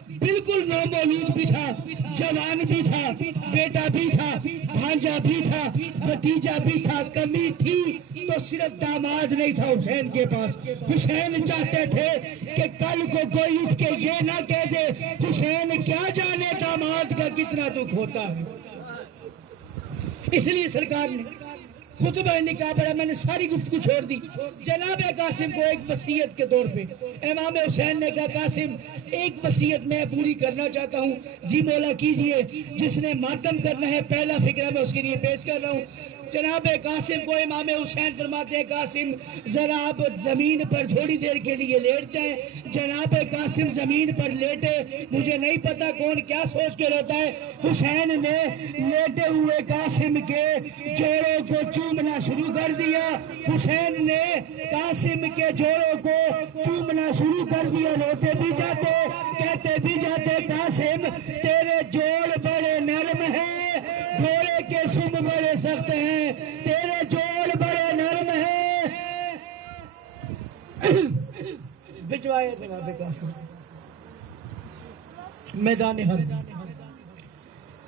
بالکل نومولود بھی تھا، جوان بھی تھا، بیٹا بھی تھا، بھانجا بھی تھا، بھتیجا بھی تھا. کمی تھی تو صرف داماد نہیں تھا حسین کے پاس. حسین چاہتے تھے کہ کل کو کوئی اٹھ کے یہ نہ کہہ دے حسین کیا جانے داماد کا کتنا دکھ ہوتا ہے. اس لیے سرکار نے خطبہ نکاح پڑھا. میں نے ساری گفتگو چھوڑ دی. جناب قاسم کو ایک وصیت کے طور پہ امام حسین نے کہا قاسم ایک وصیت میں پوری کرنا چاہتا ہوں. جی مولا کیجئے. جس نے ماتم کرنا ہے پہلا فکرہ میں اس کے لیے پیش کر رہا ہوں. جناب قاسم کو امام حسین فرماتے ہیں قاسم ذرا آپ زمین پر تھوڑی دیر کے لیے لیٹ جائیں. جناب قاسم زمین پر لیٹے. مجھے نہیں پتا کون کیا سوچ کے روتا ہے. حسین نے لیٹے ہوئے قاسم کے جوڑوں کو چومنا شروع کر دیا. حسین نے قاسم کے جوڑوں کو چومنا شروع کر دیا. روتے بھی جاتے کہتے بھی جاتے قاسم تیرے جوڑ بڑے نرم ہیں، گھوڑے کے سم بڑے سخت ہیں. تیرے جوڑ بڑے نرم ہیں. بھجوائے جناب قاسم میدان حرب.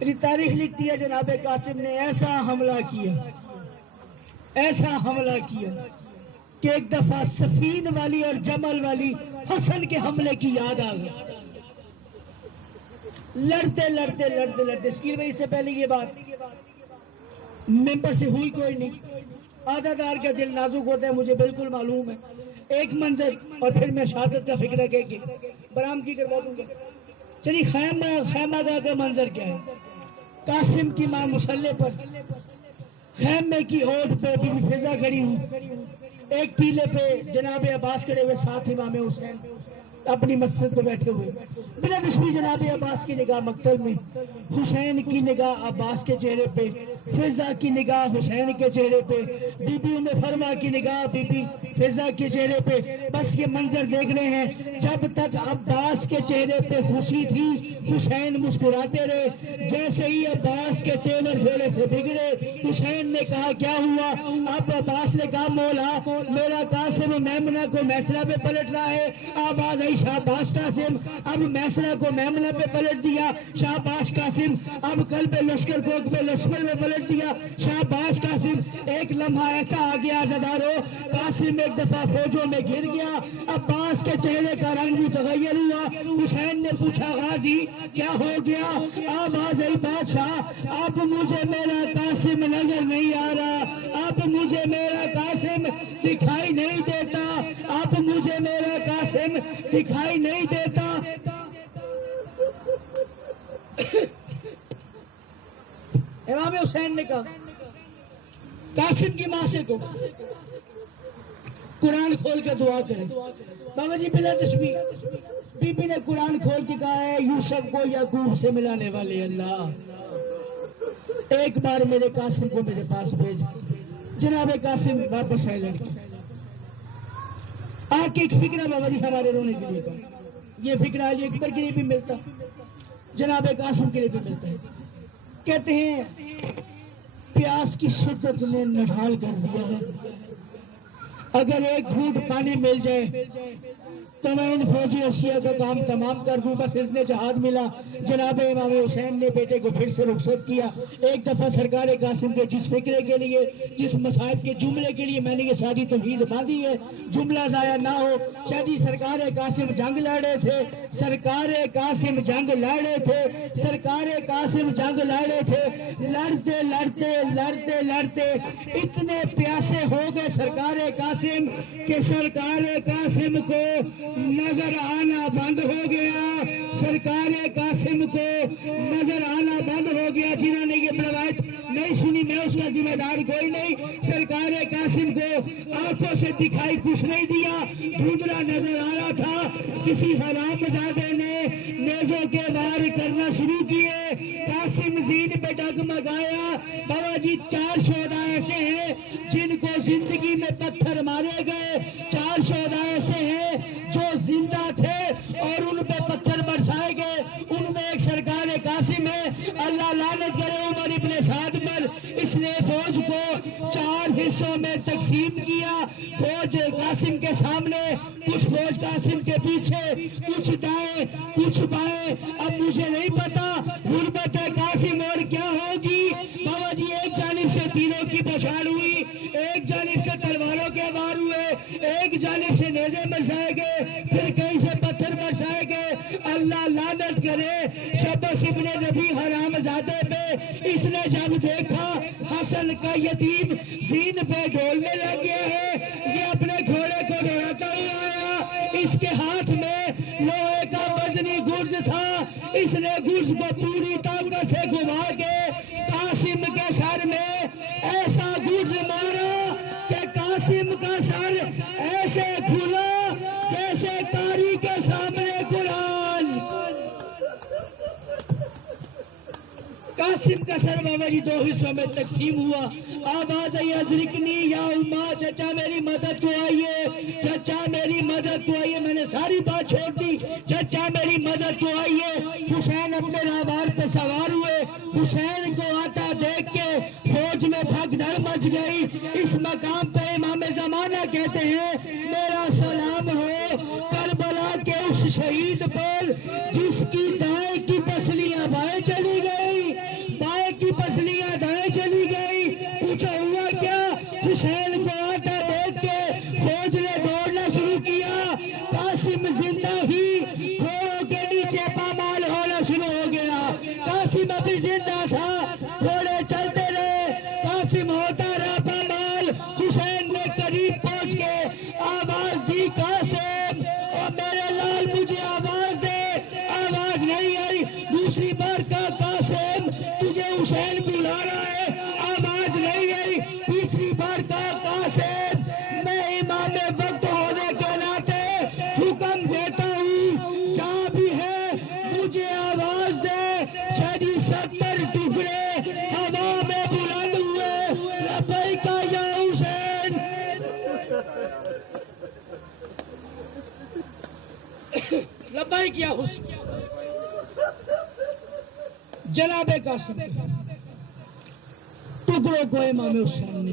میری تاریخ لکھتی ہے جناب قاسم نے ایسا حملہ کیا، ایسا حملہ کیا کہ ایک دفعہ سفین والی اور جمل والی حسن کے حملے کی یاد آ گئی. لڑتے لڑتے لڑتے لڑتے شکیل بھائی سے پہلے یہ بات ممبر سے ہوئی کوئی نہیں. آزادار کا دل نازک ہوتا ہے مجھے بالکل معلوم ہے. ایک منظر اور پھر میں شہادت کا فکرہ کہہ کے برام کی کروا دوں گا. چلیے خیمہ گاہ کا منظر کیا ہے. قاسم کی ماں مسلح پر، خیمے کی اوٹ پہ بی بی فضا کھڑی ہوئی، ایک تیلے پہ جناب عباس کھڑے ہوئے، ساتھ امام حسین. اپنی مسجد میں بیٹھے ہوئے، بلا دشمنی جناب عباس کی نگاہ مقتل میں، حسین کی نگاہ عباس کے چہرے پہ، فضا کی نگاہ حسین کے چہرے پہ، بی بی ام فرما کی نگاہ بی بی فضا کے چہرے پہ. بس یہ منظر دیکھ رہے ہیں. جب تک عباس کے چہرے پہ خوشی تھی حسین مسکراتے رہے. جیسے ہی عباس کے تیور پھیرے سے بگڑے حسین نے کہا کیا ہوا؟ اب عباس نے کہا مولا میرا قاسم میمنہ کو میسرہ پہ پلٹ رہا ہے. آواز آئی شاباش قاسم. اب میسرہ کو میمنہ پہ پلٹ دیا. شاباش قاسم. اب قلب لشکر کو لشکر میں پلٹ دیا. شاباش قاسم. ایک لمحہ ایسا آ گیا عزادارو، قاسم ایک دفعہ فوجوں میں گر گیا. عباس کے چہرے کا رنگ متغیر ہوا. حسین نے پوچھا غازی کیا ہو گیا؟ آواز آئی بادشاہ اب مجھے میرا قاسم نظر نہیں آ رہا، اب مجھے میرا قاسم دکھائی نہیں دیتا، اب مجھے میرا قاسم دکھائی نہیں دیتا. امام حسین نے کہا قاسم کی ماں سے کو قرآن کھول کے دعا کرے. بابا جی بلا تشبیہ بی بی نے قرآن کھول کے کہا ہے یوسف کو یعقوب سے ملانے والے اللہ ایک بار میرے قاسم کو میرے پاس بھیج. جناب قاسم واپس آئے لڑکی آ کے ایک فکرہ بابا جی ہمارے رونے کے لیے کہا. یہ فکرہ علی اکبر کے لیے بھی ملتا، جناب قاسم کے لیے بھی ملتا ہے. کہتے ہیں پیاس کی شدت نے نڈھال کر دیا ہے، اگر ایک گھونٹ پانی مل جائے تو میں ان فوجی اشیاء کا کام تمام کر دوں. بس اس نے جہاد ملا. جناب امام حسین نے بیٹے کو پھر سے رخصت کیا. ایک دفعہ سرکار قاسم کے جس فکرے کے لیے جس مصائب کے جملے کے لیے میں نے یہ ساری توحید باندھی ہے جملہ ضائع نہ ہو. شادی سرکار قاسم جنگ لڑے تھے، سرکار قاسم جنگ لڑے تھے، سرکار قاسم جنگ لڑے تھے. لڑتے لڑتے لڑتے لڑتے اتنے پیاسے ہو گئے سرکار قاسم کہ سرکار قاسم کو نظر آنا بند ہو گیا. سرکار قاسم کو نظر آنا بند ہو گیا. جنہوں نے یہ روایت نہیں سنی میں اس کا ذمہ دار کوئی نہیں. سرکار قاسم کو آنکھوں سے دکھائی کچھ نہیں دیا، دھندلا نظر آ رہا تھا. کسی حرام زادے نے نیزوں کے وار کرنا شروع کیے. قاسم زین پہ ڈگمگایا. بابا جی 4 شہداء ایسے ہیں جن کو زندگی میں پتھر مارے گئے، 4 شہداء ایسے ہیں جو زندہ تھے اور ان پہ پتھر برسائے گئے. ان میں ایک سرکار قاسم ہے. اللہ لعنت کرے عمر ابن سعد پر. اس نے فوج کو 4 حصوں میں تقسیم کیا. فوج قاسم کے سامنے، کچھ فوج قاسم کے پیچھے، کچھ دائیں کچھ بائیں. اب مجھے نہیں پتا غربت قاسم اور کیا ہوگی. بابا جی ایک جانب سے تینوں کی بشار ہوئی، ایک جانب سے تلواروں کے وار ہوئے، ایک جانب سے نیزے برسائے گئے، پھر کہیں سے پتھر برسائے گئے. اللہ لعنت کرے شبس ابن نبی حرام زادے پہ. اس نے جب دیکھا حسن کا یتیم زین پہ ڈولنے لگ گیا ہے، یہ اپنے گھوڑے کو دوڑاتا ہوا آیا. اس کے ہاتھ میں لوہے کا وزنی گرز تھا. اس نے گرز کو پوری طاقت سے گھما کے قاسم کے سر میں ایسا گرز مارا کہ قاسم کا سر ایسے کھلا جیسے قاری کے سامنے قرآن. قاسم کا سر بابا جی 2 حصوں میں تقسیم ہوا. آواز آئی ادرکنی یا اماں، چچا میری مدد کو آئیے، چچا میری مدد کو آئیے. میں نے ساری بات چھوڑ دی، چچا میری مدد کو آئیے. حسین اپنے راہبار پہ سوار ہوئے. حسین کو آتا دیکھ کے فوج میں بھگدڑ مچ گئی. اس مقام پہ امام زمانہ کہتے ہیں میرا سلام ہو کربلا کے اس شہید پر جس کی دائیں کی پسلیاں بائیں چلی گئی، بائیں کی پسلیاں دائیں چلی گئی. پوچھا ہوا کیا؟ حسین کو آتا دیکھ کے فوج نے دوڑنا شروع کیا. قاسم زندہ ہی گھوڑوں کے نیچے پامال ہونا شروع ہو گیا. قاسم ابھی زندہ تھا، گھوڑے چلتے رہے، قاسم ہوتا رہا پامال. حسین نے قریب پہنچ کے آواز دی قاسم اور میرے لال مجھے آواز دے. آواز نہیں آئی. دوسری بار کا قاسم تجھے حسین بلا رہا ہے. آواز نہیں آئی. تیسری بار کا قاسم میں امام وقت ہونے کے ناطے حکم دیتا ہوں آواز دے شادی 70 ٹکڑے ہوا میں بلند ہوئے لبیک یا حسین لبیک یا حسین جناب قاسم ٹکڑوں کو امام حسین نے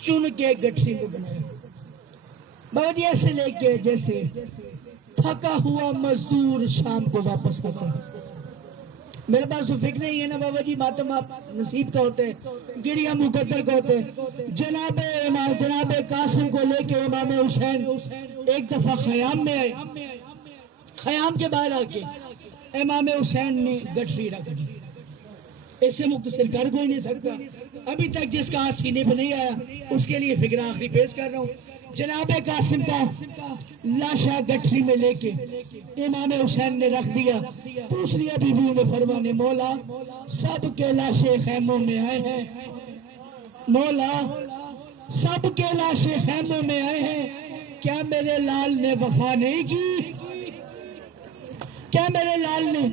چن کے گٹھری کو بنایا بابا جی ایسے لے کے جیسے تھکا ہوا مزدور شام کو واپس آتا ہے میرے پاس تو فکر نہیں ہے نا بابا جی ماتم آپ نصیب کا ہوتے گریہ مقدر کا ہوتے جناب قاسم کو لے کے امام حسین ایک دفعہ خیام میں آئے خیام کے باہر آ کے امام حسین نے گٹھری رکھ دی اس سے مختصر کر کوئی نہیں سکتا ابھی تک جس کا ہاتھ سینے پہ نہیں آیا اس کے لیے فکر آخری پیش کر رہا ہوں جناب قاسم کا لاشا گٹھری میں لے کے امام حسین نے رکھ دیا دوسری بیویوں نے فرمانے مولا سب کے لاشیں خیموں میں آئے ہیں مولا سب کے لاشیں خیموں میں آئے ہیں کیا میرے لال نے وفا نہیں کی کیا میرے لال نے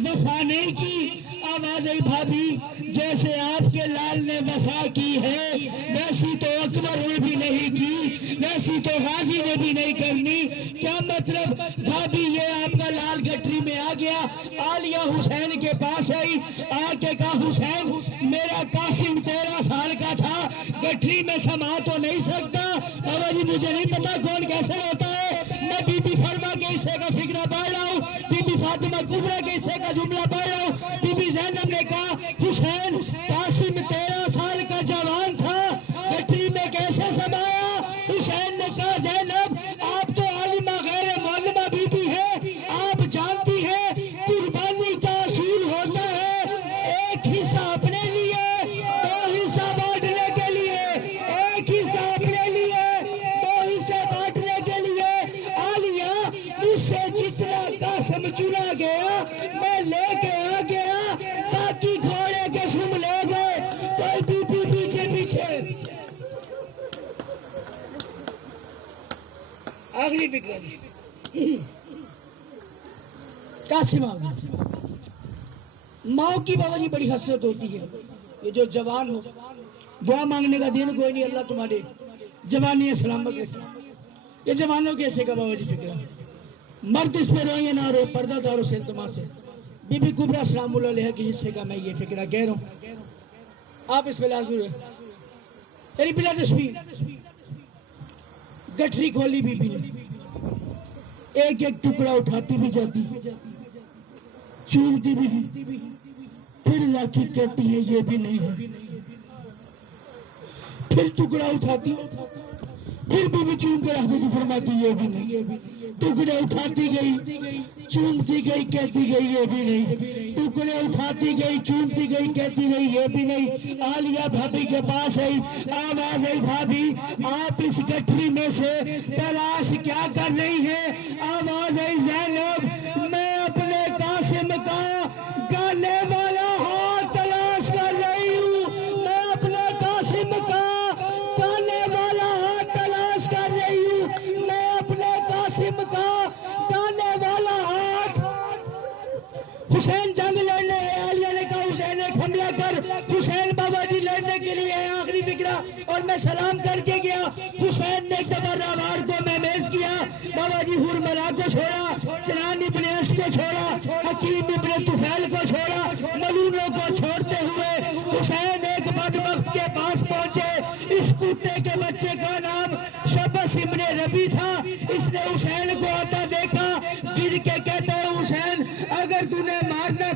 وفا نہیں کی آواز آئی بھابھی جیسے آپ کے لال نے وفا کی ہے ویسی تو اکبر نے بھی نہیں کی ویسی تو غازی نے بھی نہیں کرنی کیا مطلب بھابھی یہ آپ کا لال گٹری میں آ گیا عالیہ حسین کے پاس آئی آ کے کہا حسین میرا قاسم 13 سال کا تھا گٹری میں سما تو نہیں سکتا بابا جی مجھے نہیں پتا کون کیسا ہوتا ہے میں بی بی فرما کے حصے کا فکرہ پڑھ رہا ہوں بی بی فاطمہ کبریٰ کے حصے کا جملہ پڑھ رہا ہوں بی بی زینب نے کہا حسین قاسم 13 سال کا جوان تھا گٹری میں کیسے سمایا حسین نے کہا زینب آپ تو عالمہ غیر معلمہ بی بی ہے آپ جانتی ہیں قربانی کا اصول ہوتا ہے ایک حصہ اپنے لیے 2 حصہ بانٹنے کے لیے ایک حصہ اپنے لیے 2 حصے بانٹنے کے لیے عالیہ مجھ سے جتنا قاسم چنا گیا میں لے کے آ گیا باقی گھوڑے کے سم لے گئے کوئی بی بی پیچھے پیچھے آخری فکر قاسم آ گیا ماں کی بابا جی بڑی حسرت ہوتی ہے یہ جو جوان ہو دعا مانگنے کا دن کوئی نہیں اللہ تمہارے جوانی سلامت رکھے یہ جوانوں کے ایسے کا بابا جی فکر مرد اس پہ روئیں نہ رو پردہ داروں سے التماس سے بی بی کبریٰ سلام اللہ علیہ کی حصے کا میں یہ فکرہ کہہ رہا ہوں آپ اس پہ لازمی رہے تیری بلا تصویر گٹھری کھولی بی بی نے ایک ایک ٹکڑا اٹھاتی بھی جاتی چومتی بھی پھر لاکھی کہتی ہے یہ بھی نہیں ہے پھر ٹکڑا اٹھاتی پھر بھی چوم کے رکھ دیتی فرماتی یہ بھی نہیں ٹکڑے اٹھاتی گئی چومتی گئی کہتی گئی یہ بھی نہیں ٹکڑے اٹھاتی گئی چومتی گئی کہتی گئی یہ بھی نہیں عالیہ بھابھی کے پاس آئی آواز آئی بھابھی آپ اس گٹھری میں سے تلاش کیا کر رہی ہیں آواز آئی زینب میں اپنے قاسم کا گانے والا ہاتھ تلاش کر رہی ہوں میں اپنے قاسم کا گانے والا ہاتھ تلاش کر رہی ہوں میں اپنے قاسم کا گانے والا ہاتھ حسین جنگ لڑنے عالیہ نے کہا حسین ایک حملہ کر حسین بابا جی لڑنے کے لیے آخری فکرہ اور میں سلام کر کے گیا حسین نے راوار کو محمیز کیا بابا جی ہرملا کو چھوڑا چنان ابن اس کو چھوڑا حکیم ابن طفیل کو چھوڑا ملونوں کو چھوڑتے ہوئے حسین ایک بدبخت کے پاس پہنچے اس کتے کے بچے کا نام شبس ابن ربی تھا اس نے حسین کو آتا دیکھا گر کے کہتے ہیں حسین اگر تُونے مارنا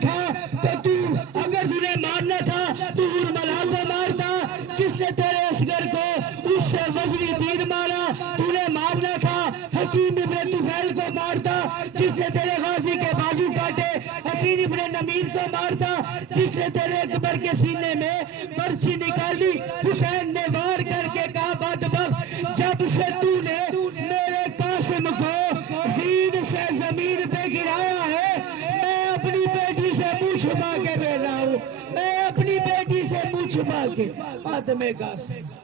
تھا تو ہرملا کو مارتا جس نے تیرے اصغر کو اس سے وزنی تیر مارا تُونے مارنا تھا حکیم ابن طفیل کو مارتا جس نے تیرے غازی کے بازو کاٹے حسین ابن نمیر کو مارتا جس نے تیرے اکبر کے سینے میں برچی نکالی حسین نے وار کر کے کہا بدبخت جب سے تو نے میرے قاسم کو زین سے زمین پہ گرایا ہے میں اپنی بیٹی سے منہ چھپا کے بیٹھا ہوں میں اپنی بیٹی سے منہ چھپا کے فاطمہ قاسم